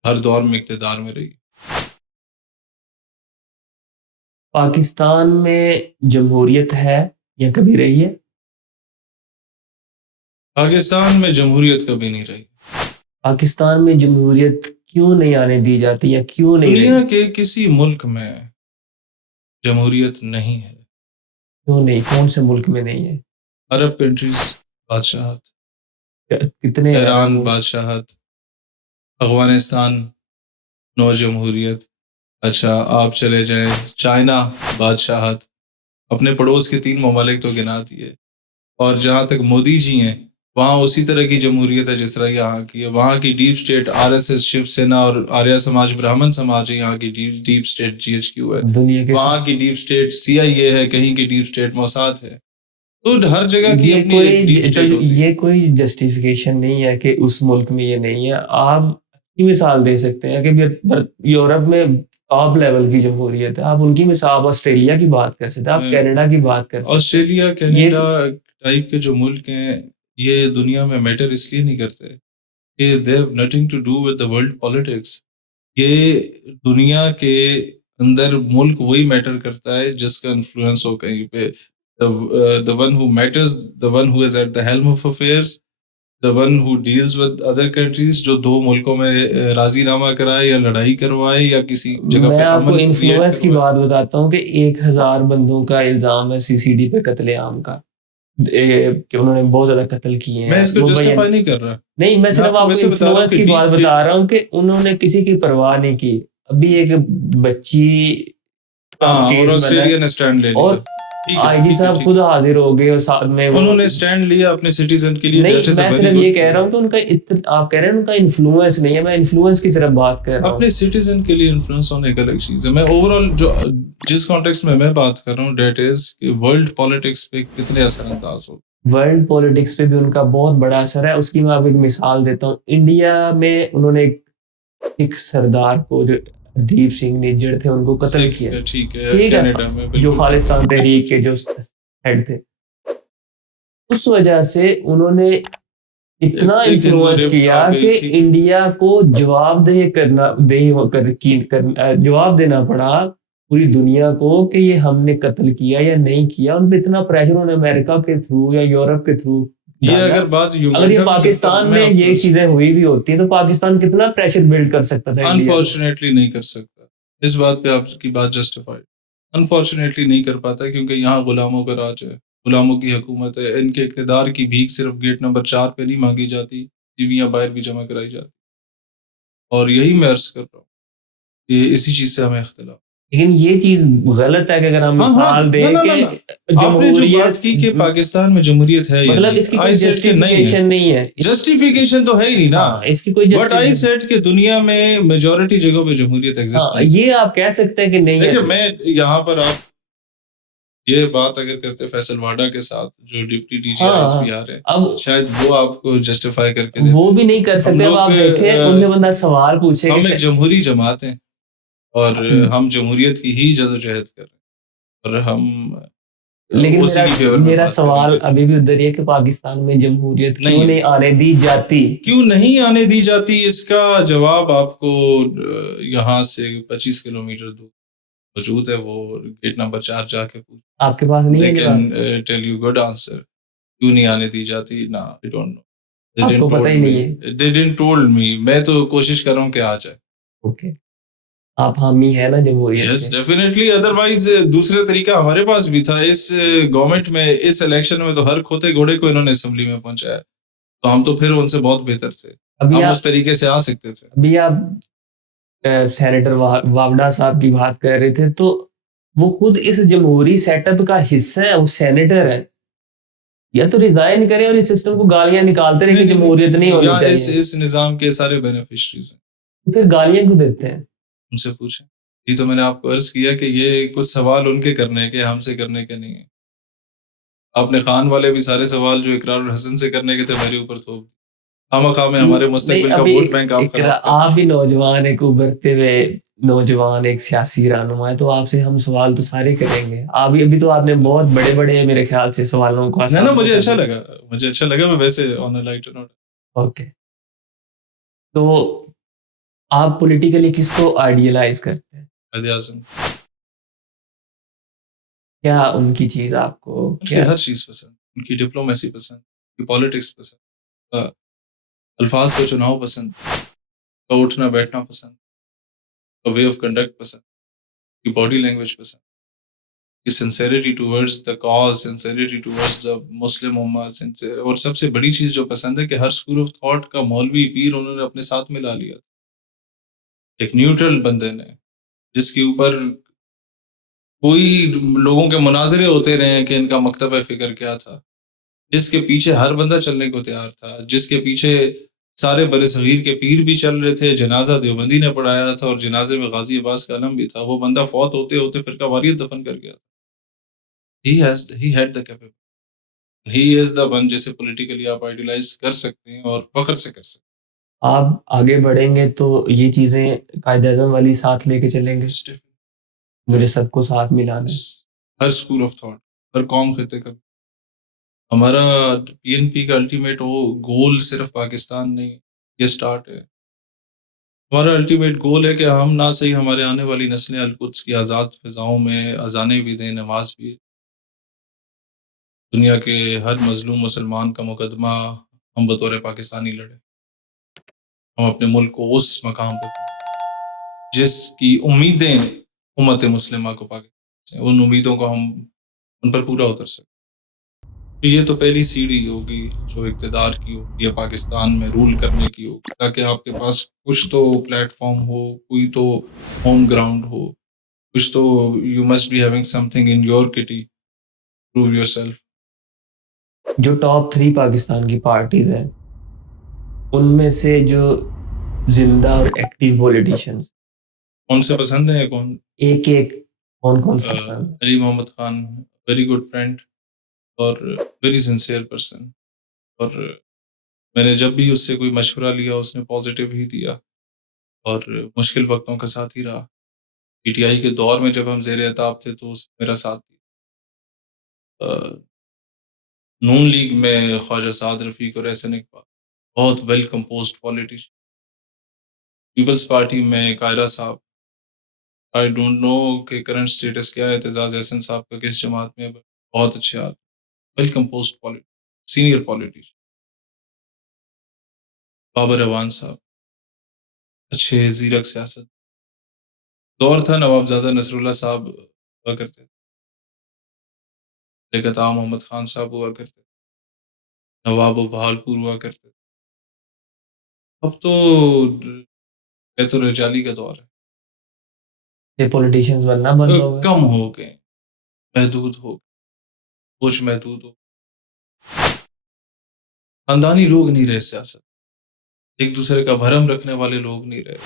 ہر دور میں اقتدار میں رہی. پاکستان میں جمہوریت ہے یا کبھی رہی ہے؟ پاکستان میں جمہوریت کبھی نہیں رہی. پاکستان میں جمہوریت کیوں نہیں آنے دی جاتی یا کیوں نہیں دنیا رہی؟ کے کسی ملک میں جمہوریت نہیں ہے. کیوں نہیں؟ کون سے ملک میں نہیں ہے؟ عرب کنٹریز بادشاہت، کتنے ہیں ایران وہ؟ بادشاہت، افغانستان نو جمہوریت. اچھا آپ چلے جائیں چائنا بادشاہت، اپنے پڑوس کے 3 ممالک تو گنا دیے. اور جہاں تک مودی جی ہیں وہاں اسی طرح کی جمہوریت ہے جس طرح یہاں کی ہے. وہاں کی deep state RSS، Shiv Sena اور آریہ سماج، برہمن سماج ہے. یہاں کی ڈیپ اسٹیٹ GHQ ہے. دنیا کے وہاں کی ڈیپ اسٹیٹ CIA ہے، کہیں کی ڈیپ اسٹیٹ موساد ہے. تو ہر جگہ کی یہ اپنی ایک ڈیپ کوئی اسٹیٹ ہوتی ہے. یہ کوئی جسٹیفیکیشن نہیں ہے کہ اس ملک میں یہ نہیں ہے. آپ کی مثال دے سکتے ہیں کہ یورپ میں ٹاپ لیول کی جمہوریت ہے، آپ ان کی مثال، آپ آسٹریلیا کی بات کر سکتے ہیں، آپ کینیڈا کی بات کر سکتے ہیں. آسٹریلیا، کینیڈا ٹائپ کے جو ملک ہیں یہ دنیا میں میٹر اس لیے نہیں کرتے کہ they have nothing to do with the world politics. یہ دنیا کے اندر ملک وہی میٹر کرتا ہے جس کا انفلوئنس ہو کہیں پہ. The one who matters, the one who is at the helm of affairs, the one who deals with other countries، جو 2 ملکوں میں راضی نامہ کرائے یا لڑائی کروائے یا کسی جگہ میں پہ آپ کو امن انفلوئنس کی کروائے. بات بتاتا ہوں کہ 1000 بندوں کا الزام ہے CCD پہ قتل عام کا، کہ انہوں نے بہت زیادہ قتل کیے ہیں. میں اس کو جسٹیفائی نہیں کر رہا، نہیں، میں صرف آپ کو انفلوئنس کی بات بتا رہا ہوں کہ انہوں نے کسی کی پرواہ نہیں کی. ابھی ایک بچی کا کیس بنا اور IG صاحب خود حاضر ہو گئے اور ساتھ میں انہوں نے اسٹینڈ لیا اپنے سٹیزن کے لیے. نہیں، میں صرف یہ کہہ رہا ہوں کہ ان کا آپ کہہ رہے ہیں ان کا انفلوئنس نہیں ہے، میں انفلوئنس کی صرف بات کر رہا ہوں. اپنے سٹیزن کے لیے انفلوئنس ہونے کا الگ چیز ہے. میں اوور آل جو جس کانٹیکسٹ میں بات کر رہا ہوں دیٹ از کہ ورلڈ پالیٹکس پہ کتنے اثر انداز ہو. ورلڈ پولیٹکس پہ بھی ان کا بہت بڑا اثر ہے. اس کی میں آپ کو ایک مثال دیتا ہوں. انڈیا میں انہوں نے ایک سردار کو جو دیپ سنگھ نجڑ تھے ان کو قتل کیا. ٹھیک ہے ٹھیک ہے, کینیڈا میں جو بالکل خالصتان تحریک کے جو ہیڈ تھے, اس وجہ سے انہوں نے اتنا ایک سیکنڈ وہ انفلوئنس رفٹ کیا آ گئی کہ تھی. انڈیا کو جواب جواب دینا پڑا پوری دنیا کو کہ یہ ہم نے قتل کیا یا نہیں کیا. ان پہ اتنا پریشر انہوں نے امریکہ کے تھرو یا یورپ کے تھرو یہ ڈالا. اگر بات اگر یہ پاکستان میں یہ چیزیں ہوئی بھی ہوتی ہیں تو پاکستان کتنا پریشر بلڈ کر سکتا تھا انڈیا کو. انفارچونیٹلی نہیں کر سکتا. اس بات پہ آپ کی بات جسٹیفائڈ. انفارچونیٹلی نہیں کر پاتا کیونکہ یہاں غلاموں کا راج ہے, غلاموں کی حکومت ہے. ان کے اقتدار کی بھیک صرف گیٹ نمبر 4 پہ نہیں مانگی جاتی, ٹیویاں باہر بھی جمع کرائی جاتی. اور یہی میں عرض کر رہا ہوں کہ اسی چیز سے ہمیں اختلاف. لیکن یہ چیز غلط ہے کہ اگر ہم مثال دیں کہ آپ نے جو جمہوریت بات کی کہ پاکستان میں جمہوریت ہے, مطلب اس کی کوئی جسٹیفیکیشن نہیں ہے. جسٹیفیکیشن تو ہے ہی نہیں نا. اس کی کوئی بٹ آئی سیڈ کہ دنیا میں میجورٹی جگہوں پہ جمہوریت ایگزسٹ نہیں. یہ آپ کہہ سکتے ہیں کہ نہیں ہے. میں یہاں پر آپ یہ بات اگر کرتے فیصل واڈا کے ساتھ جو deputy D G I S P آ رہے ہیں, اب شاید وہ آپ کو جسٹیفائی کر کے وہ بھی نہیں کر سکتے. اب آپ دیکھیں ان سے بندہ سوال پوچھے ہم ایک جمہوری جماعت ہیں اور ہم جمہوریت کی ہی جدوجہد کر رہے ہیں اور ہم لیکن میرا سوال ابھی بھی ادھر ہے کہ پاکستان میں جمہوریت کیوں نہیں آنے دی جاتی. کیوں نہیں آنے دی جاتی, اس کا جواب آپ کو یہاں سے 25 کلومیٹر دور موجود ہے. وہ گیٹ نمبر 4 جا کے پوچھ, آپ کے پاس نہیں ہے. They can tell you good answer. کیوں نہیں آنے دی جاتی؟ نا, I don't know. آپ کو پتہ ہی نہیں ہے. They didn't told me. میں تو کوشش کر رہا ہوں کہ آ جائے. اوکے, آپ حامی ہیں نا جمہوریت یس ڈیفینیٹلی. ادروائز دوسرا طریقہ ہمارے پاس بھی تھا. اس گورنمنٹ میں اس الیکشن میں تو ہر کھوتے گھوڑے کو انہوں نے اسمبلی میں پہنچایا, تو ہم تو پھر ان سے بہت بہتر تھے. ہم اس طریقے سے آ سکتے تھے. ابھی آپ سینیٹر واوڈا صاحب کی بات کر رہے تھے, تو وہ خود اس جمہوری سیٹ اپ کا حصہ ہے, وہ سینیٹر ہے. یا تو ریزائن کریں اور اس سسٹم کو گالیاں نکالتے رہے کہ جمہوریت نہیں ہونی چاہیے. اس نظام کے سارے بینیفیشریز ہیں, پھر گالیاں کیوں دیتے ہیں؟ ان سے پوچھیں. یہ تو میں نے آپ کو عرض کیا کہ یہ کچھ سوال ان کے کرنے کے, ہم سے کرنے کے نہیں ہیں. اپنے خان والے بھی سارے سوال جو اقرار الحسن سے کرنے کے تھے میرے اوپر تو خواہ میں ہمارے مستقبل کا ووٹ بینک آپ بھی نوجوان ایک ابھرتے ہوئے نوجوان ایک سیاسی رہنما ہے, تو آپ سے ہم سوال تو سارے کریں گے. ابھی تو آپ نے بہت بڑے بڑے میرے خیال سے سوالوں کو نا مجھے اچھا لگا. میں ویسے آن اے لائٹر نوٹ. اوکے, تو آپ پولیٹیکلی کس کو آئیڈیلائز کرتے ہیں؟ قائد اعظم. کیا ان کی چیز آپ کو ہر چیز پسند, ان کی ڈپلومیسی پسند, ان کی پالیٹکس پسند, الفاظ کا چناؤ پسند, کا اٹھنا بیٹھنا پسند, کا وے آف کنڈکٹ پسند, کی باڈی لینگویج پسند, کی sincerity towards the cause, sincerity towards the Muslim ummah. اور سب سے بڑی چیز جو پسند ہے کہ ہر اسکول آف تھاٹ کا مولوی پیر انہوں نے اپنے ساتھ ملا لیا. ایک نیوٹرل بندے نے جس کے اوپر کوئی لوگوں کے مناظرے ہوتے رہے ہیں کہ ان کا مکتبہ فکر کیا تھا, جس کے پیچھے ہر بندہ چلنے کو تیار تھا, جس کے پیچھے سارے بر صغیر کے پیر بھی چل رہے تھے. جنازہ دیوبندی نے پڑھایا تھا اور جنازے میں غازی عباس کا علم بھی تھا. وہ بندہ فوت ہوتے ہوتے فرقہ واریت دفن کر گیا. He had the capability. He is the one جسے پولیٹیکلی آپ آئیڈیلائز کر سکتے ہیں اور فخر سے کر سکتے ہیں. آپ آگے بڑھیں گے تو یہ چیزیں قائد اعظم والی ساتھ لے کے چلیں گے. مجھے سب کو ساتھ ملانا ہے. ہر اسکول آف تھاٹ, ہر قوم خطے کا. ہمارا پی این پی کا الٹیمیٹ وہ گول صرف پاکستان نہیں, یہ سٹارٹ ہے. ہمارا الٹیمیٹ گول ہے کہ ہم نہ صحیح ہمارے آنے والی نسلیں القدس کی آزاد فضاؤں میں اذانیں بھی دیں, نماز بھی. دنیا کے ہر مظلوم مسلمان کا مقدمہ ہم بطور پاکستانی لڑے. ہم اپنے ملک کو اس مقام پر جس کی امیدیں امت مسلمہ کو پاکستان, ان امیدوں کو ہم ان پر پورا اتر سکیں. یہ تو پہلی سیڑھی ہوگی جو اقتدار کی ہوگی یا پاکستان میں رول کرنے کی ہوگی, تاکہ آپ کے پاس کچھ تو پلیٹ فارم ہو, کوئی تو ہوم گراؤنڈ ہو, کچھ تو you must be having something in your kitty, prove yourself. جو ٹاپ 3 پاکستان کی پارٹیز ہیں ان میں سے جو زندہ اور ایکٹیو پولیٹیشینز کون سے پسند ہیں, کون ایک کون سا پسند؟ علی Muhammad Khan, very good friend اور ویری سنسیئر پرسن. اور میں نے جب بھی اس سے کوئی مشورہ لیا اس نے پازیٹیو ہی دیا. اور مشکل وقتوں کا ساتھ ہی رہا. پی ٹی آئی کے دور میں جب ہم زیر عتاب تھے تو اس نے میرا ساتھ دیا. نون لیگ میں خواجہ سعد رفیق اور احسن اقبال بہت well composed politician. People's party میں قائرہ صاحب، آئی ڈونٹ نو کہ کرنٹ اسٹیٹس کیا ہے اعتزاز احسن صاحب کا کس جماعت میں ہے، بہت اچھے آدمی، well composed senior politician. Babar Awan صاحب اچھے زیرک سیاست. دور تھا نواب زادہ نصر اللہ صاحب ہوا کرتے تھے، لیکن محمد خان صاحب ہوا کرتے تھے، نواب و بہالپور ہوا کرتے تھے. اب تو بیت الرجالی کا دور ہے، یہ پولیٹیشینز بننا بند ہو گئے. کم ہو گئے، محدود ہو گئے، کچھ محدود ہو. خاندانی لوگ نہیں رہے سیاست، ایک دوسرے کا بھرم رکھنے والے لوگ نہیں رہے،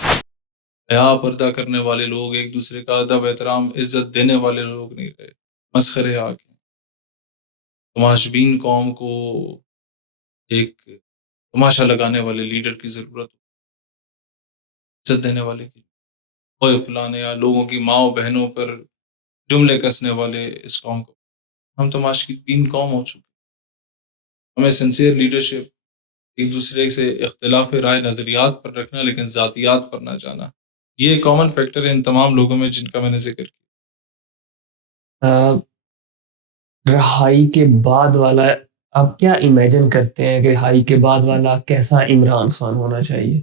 حیا پردہ کرنے والے لوگ، ایک دوسرے کا ادب احترام عزت دینے والے لوگ نہیں رہے. مسخرے آ گئے. تماشبین قوم کو ایک تماشا لگانے والے لیڈر کی ضرورت، عزت دینے والے کی، کوئی فلانے یا لوگوں کی ماں و بہنوں پر جملے کسنے والے اس قوم کو. ہم تماشبین قوم ہو چکے. ہمیں سنسیئر لیڈرشپ، ایک دوسرے سے اختلاف رائے نظریات پر رکھنا لیکن ذاتیات پر نہ جانا، یہ کامن فیکٹر ہے ان تمام لوگوں میں جن کا میں نے ذکر کیا. رہائی کے بعد والا آپ کیا امیجن کرتے ہیں کہ رہائی کے بعد والا کیسا عمران خان ہونا چاہیے؟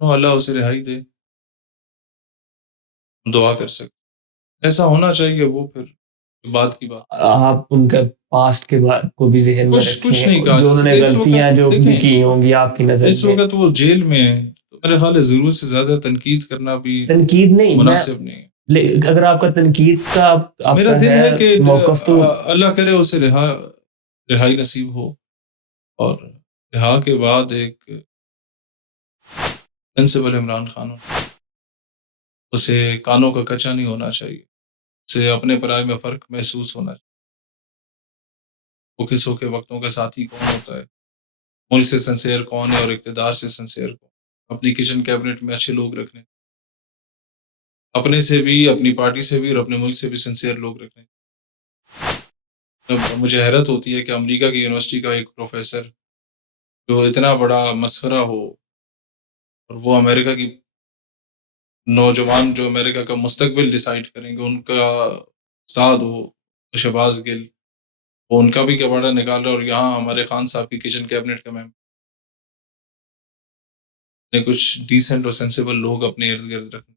اللہ اسے رہائی دے، دعا کر سکتے ایسا ہونا چاہیے. وہ پھر بات کی بات. آپ ان کا پاسٹ کے بعد کو بھی ذہن میں کچھ نہیں کہا رکھیں، جو جا انہوں نے سکتا اس غلطیاں وقت. جو بھی دیکھیں کی ہوں گی آپ کی نظر اس میں. وقت وہ جیل میں ہے تو میرے خیال ہے ضرورت سے زیادہ تنقید کرنا بھی تنقید نہیں، مناسب نہیں ہے. اگر آپ کا تنقید کا آپ میرا کا دل ہے کہ موقف تو اللہ کرے اسے رہائی نصیب ہو، اور رہا کے بعد ایک سینسیبل عمران خان ہو. اسے کانوں کا کچا نہیں ہونا چاہیے، اسے اپنے پرائے میں فرق محسوس ہونا چاہیے. اوکھے سوکھے وقتوں کا ساتھی کون ہوتا ہے، ملک سے سنسیئر کون ہے اور اقتدار سے سنسیئر کون. اپنی کچن کیبنٹ میں اچھے لوگ رکھنے، اپنے سے بھی، اپنی پارٹی سے بھی اور اپنے ملک سے بھی سنسیئر لوگ رکھنے. اب مجھے حیرت ہوتی ہے کہ امریکہ کی یونیورسٹی کا ایک پروفیسر جو اتنا بڑا مسخرہ ہو، اور وہ امریکہ کی نوجوان جو امریکہ کا مستقبل ڈیسائیڈ کریں گے، ان کا استاد ہو شہباز گل، وہ ان کا بھی کباڑا نکال رہا، اور یہاں ہمارے خان صاحب کی کچن کیبنٹ کا ممبر نے کچھ ڈیسنٹ اور سینسیبل لوگ اپنے ارد گرد رکھنے.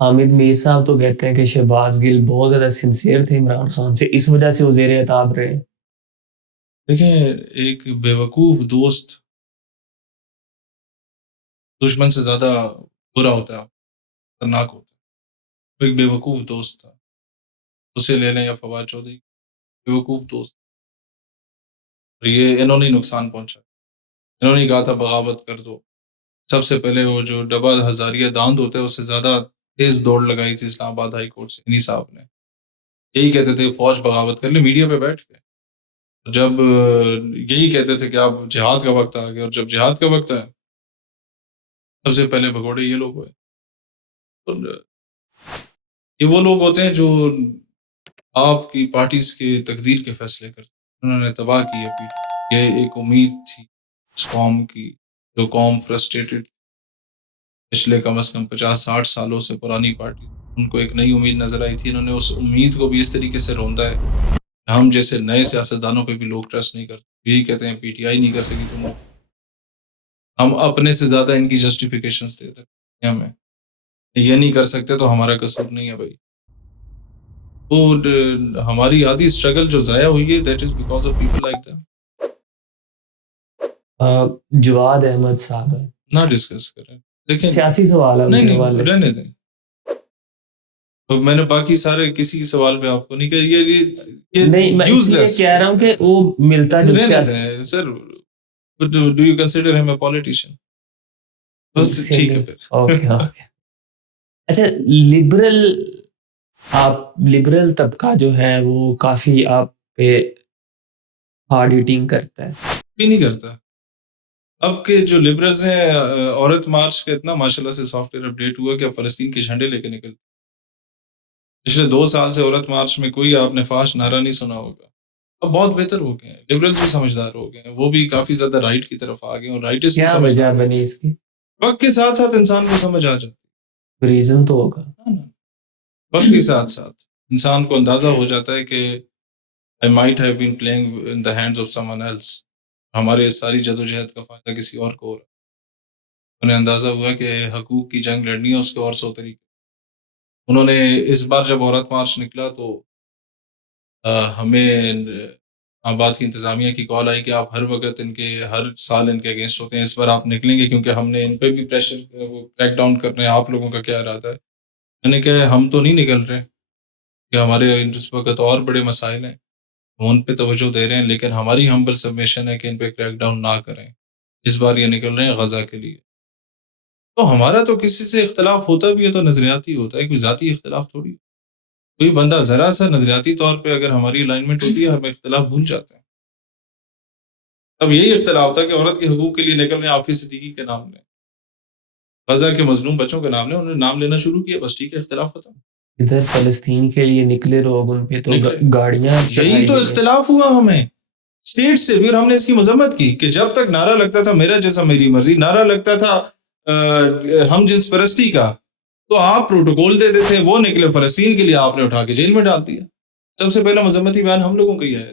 حامد میر صاحب تو کہتے ہیں کہ شہباز گل بہت زیادہ سنسیئر تھے عمران خان سے، اس وجہ سے وہ زیر عتاب رہے. دیکھیں، ایک بیوقوف دوست دشمن سے زیادہ برا ہوتا ہے، خطرناک ہوتا ہے. وہ ایک بیوقوف دوست تھا، اسے لے لیں یا فواد چودھری، بیوقوف دوست. اور یہ انہوں نے نقصان پہنچا، انہوں نے کہا تھا بغاوت کر دو. سب سے پہلے وہ جو ڈبہ ہزاریہ داند ہوتا ہے اس سے زیادہ تیز دوڑ لگائی تھی اسلام آباد ہائی کورٹ سے انہی صاحب نے. یہی کہتے تھے فوج بغاوت کر لے، میڈیا پہ بیٹھ کے. جب یہی کہتے تھے کہ اب جہاد کا وقت آ گیا، اور جب جہاد کا وقت آیا سب سے پہلے بھگوڑے یہ لوگ ہوئے. اور یہ وہ لوگ ہوتے ہیں جو آپ کی پارٹیز کے تقدیر کے فیصلے کرتے ہیں. انہوں نے تباہ کی ہے پیٹی. یہ ایک امید تھی اس قوم کی، جو قوم فرسٹریٹڈ پچھلے کم از کم 50-60 سالوں سے پرانی پارٹی، ان کو ایک نئی امید نظر آئی تھی. انہوں نے اس امید کو بھی اس طریقے سے روندا ہے. ہم جیسے نئے سیاستدانوں پہ بھی لوگ ٹرسٹ نہیں کرتے. یہی کہتے ہیں پی ٹی آئی نہیں کر سکی تو ہم اپنے سے زیادہ ان کی جسٹیفیکیشنز دے رہے ہیں. ہمیں یہ نہیں کر سکتے تو ہمارا قصور نہیں ہے بھائی. تو ہماری آدھی اسٹرگل جو ضائع ہوئی ہے that is because of people like them. Jawad Ahmed صاحب ہے، نہ ڈسکس کریں، لیکن سیاسی سوال ہے ان کے نہیں حوالے سے. رہنے دیں. میں نے باقی سارے کسی سوال پہ آپ کو نہیں کہا، نہیں، میں اس لیے کہہ رہا ہوں کہ وہ ملتا جو رہنے سر. ڈو یو کنسیڈر ہم اے پولیٹیشین؟ بس ٹھیک ہے پھر. Okay okay. اچھا، لبرل، آپ لبرل طبقہ جو ہے وہ کافی آپ پہ ہارڈ ہیٹنگ کرتا ہے. بھی نہیں کرتا. اب کے جو لبرلز ہیں عورت مارچ کا اتنا ماشاءاللہ سے سافٹ ویئر اپڈیٹ ہوا کہ اب فلسطین کے جھنڈے لے کے نکل پچھلے 2 سال سے عورت مارچ میں کوئی آپ نے فاش نعرہ نہیں سنا ہوگا. اب بہت بہتر ہو گئے ہیں، لبرلز بھی سمجھدار ہو گئے ہیں، وہ بھی کافی زیادہ رائٹ کی طرف آ گئے ہیں اور رائٹس بھی کیا سمجھدار وجہ ہو بنی اس کی؟ گئے. وقت کے ساتھ ساتھ انسان کو سمجھ آ جاتی ریزن تو ہوگا. ہے نا. وقت کے ساتھ ساتھ انسان کو اندازہ ہو جاتا ہے کہ I might have been playing in the hands of someone else. ہمارے اس ساری جدوجہد کا فائدہ کسی اور کو ہو رہا ہے. انہیں اندازہ ہوا کہ حقوق کی جنگ لڑنی ہے اس کے اور 100 طریقے. انہوں نے اس بار جب عورت مارچ نکلا تو ہمیں آباد کی انتظامیہ کی کال آئی کہ آپ ہر وقت ان کے ہر سال ان کے اگینسٹ ہوتے ہیں، اس بار آپ نکلیں گے کیونکہ ہم نے ان پہ بھی پریشر کریک ڈاؤن کرنا ہے. آپ لوگوں کا کیا ارادہ ہے؟ میں نے کہا ہم تو نہیں نکل رہے کہ ہمارے اس وقت اور بڑے مسائل ہیں، ہم ان پہ توجہ دے رہے ہیں، لیکن ہماری ہمبل سبمیشن ہے کہ ان پہ کریک ڈاؤن نہ کریں. اس بار یہ نکل رہے ہیں غزہ کے لیے. تو ہمارا تو کسی سے اختلاف ہوتا بھی ہے تو نظریاتی ہوتا ہے، کوئی ذاتی اختلاف تھوڑی. کوئی بندہ ذرا سا نظریاتی طور پہ اگر ہماری الائنمنٹ ہوتی ہے ہم اختلاف بھول جاتے ہیں. اب یہی اختلاف تھا کہ عورت کے حقوق کے لیے نکل رہے ہیں آپ کی صدیقی کے نام لیں، غزہ کے مظلوم بچوں کے نام لیں. انہوں نے نام لینا شروع کیا، بس ٹھیک ہے اختلاف ختم. ادھر فلسطین کے لیے نکلے لوگ، ان پہ تو نکلے. گاڑیاں یہی چڑھائی تو گئی ہیں. اختلاف ہوا ہمیں اسٹیٹ سے بھی، اور ہم نے اس کی مذمت کی کہ جب تک نعرہ لگتا تھا میرا جیسا میری مرضی، نعرہ لگتا تھا ہم جنس پرستی کا، تو آپ پروٹوکول دیتے تھے، وہ نکلے فلسطین کے لیے آپ نے اٹھا کے جیل میں ڈال دیا. سب سے پہلا مذمتی بیان ہم لوگوں کا ہی آیا.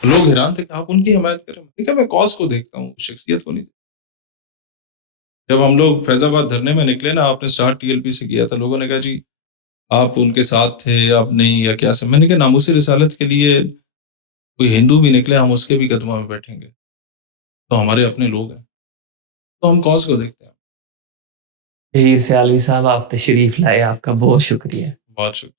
لوگ حیران تھے کہ آپ ان کی حمایت کریں. ٹھیک میں کاز کو دیکھتا ہوں، شخصیت کو نہیں. جب ہم لوگ فیض آباد دھرنے میں نکلے نا، آپ نے سٹارٹ ٹی ایل پی سے کیا تھا، لوگوں نے کہا جی آپ ان کے ساتھ تھے، آپ نہیں یا کیا سے. میں نے کہا ناموس رسالت کے لیے کوئی ہندو بھی نکلے ہم اس کے بھی قدموں میں بیٹھیں گے، تو ہمارے اپنے لوگ ہیں، تو ہم کاز کو دیکھتے ہیں. شہیر سیالوی صاحب، آپ تشریف لائے، آپ کا بہت شکریہ. بہت شکریہ.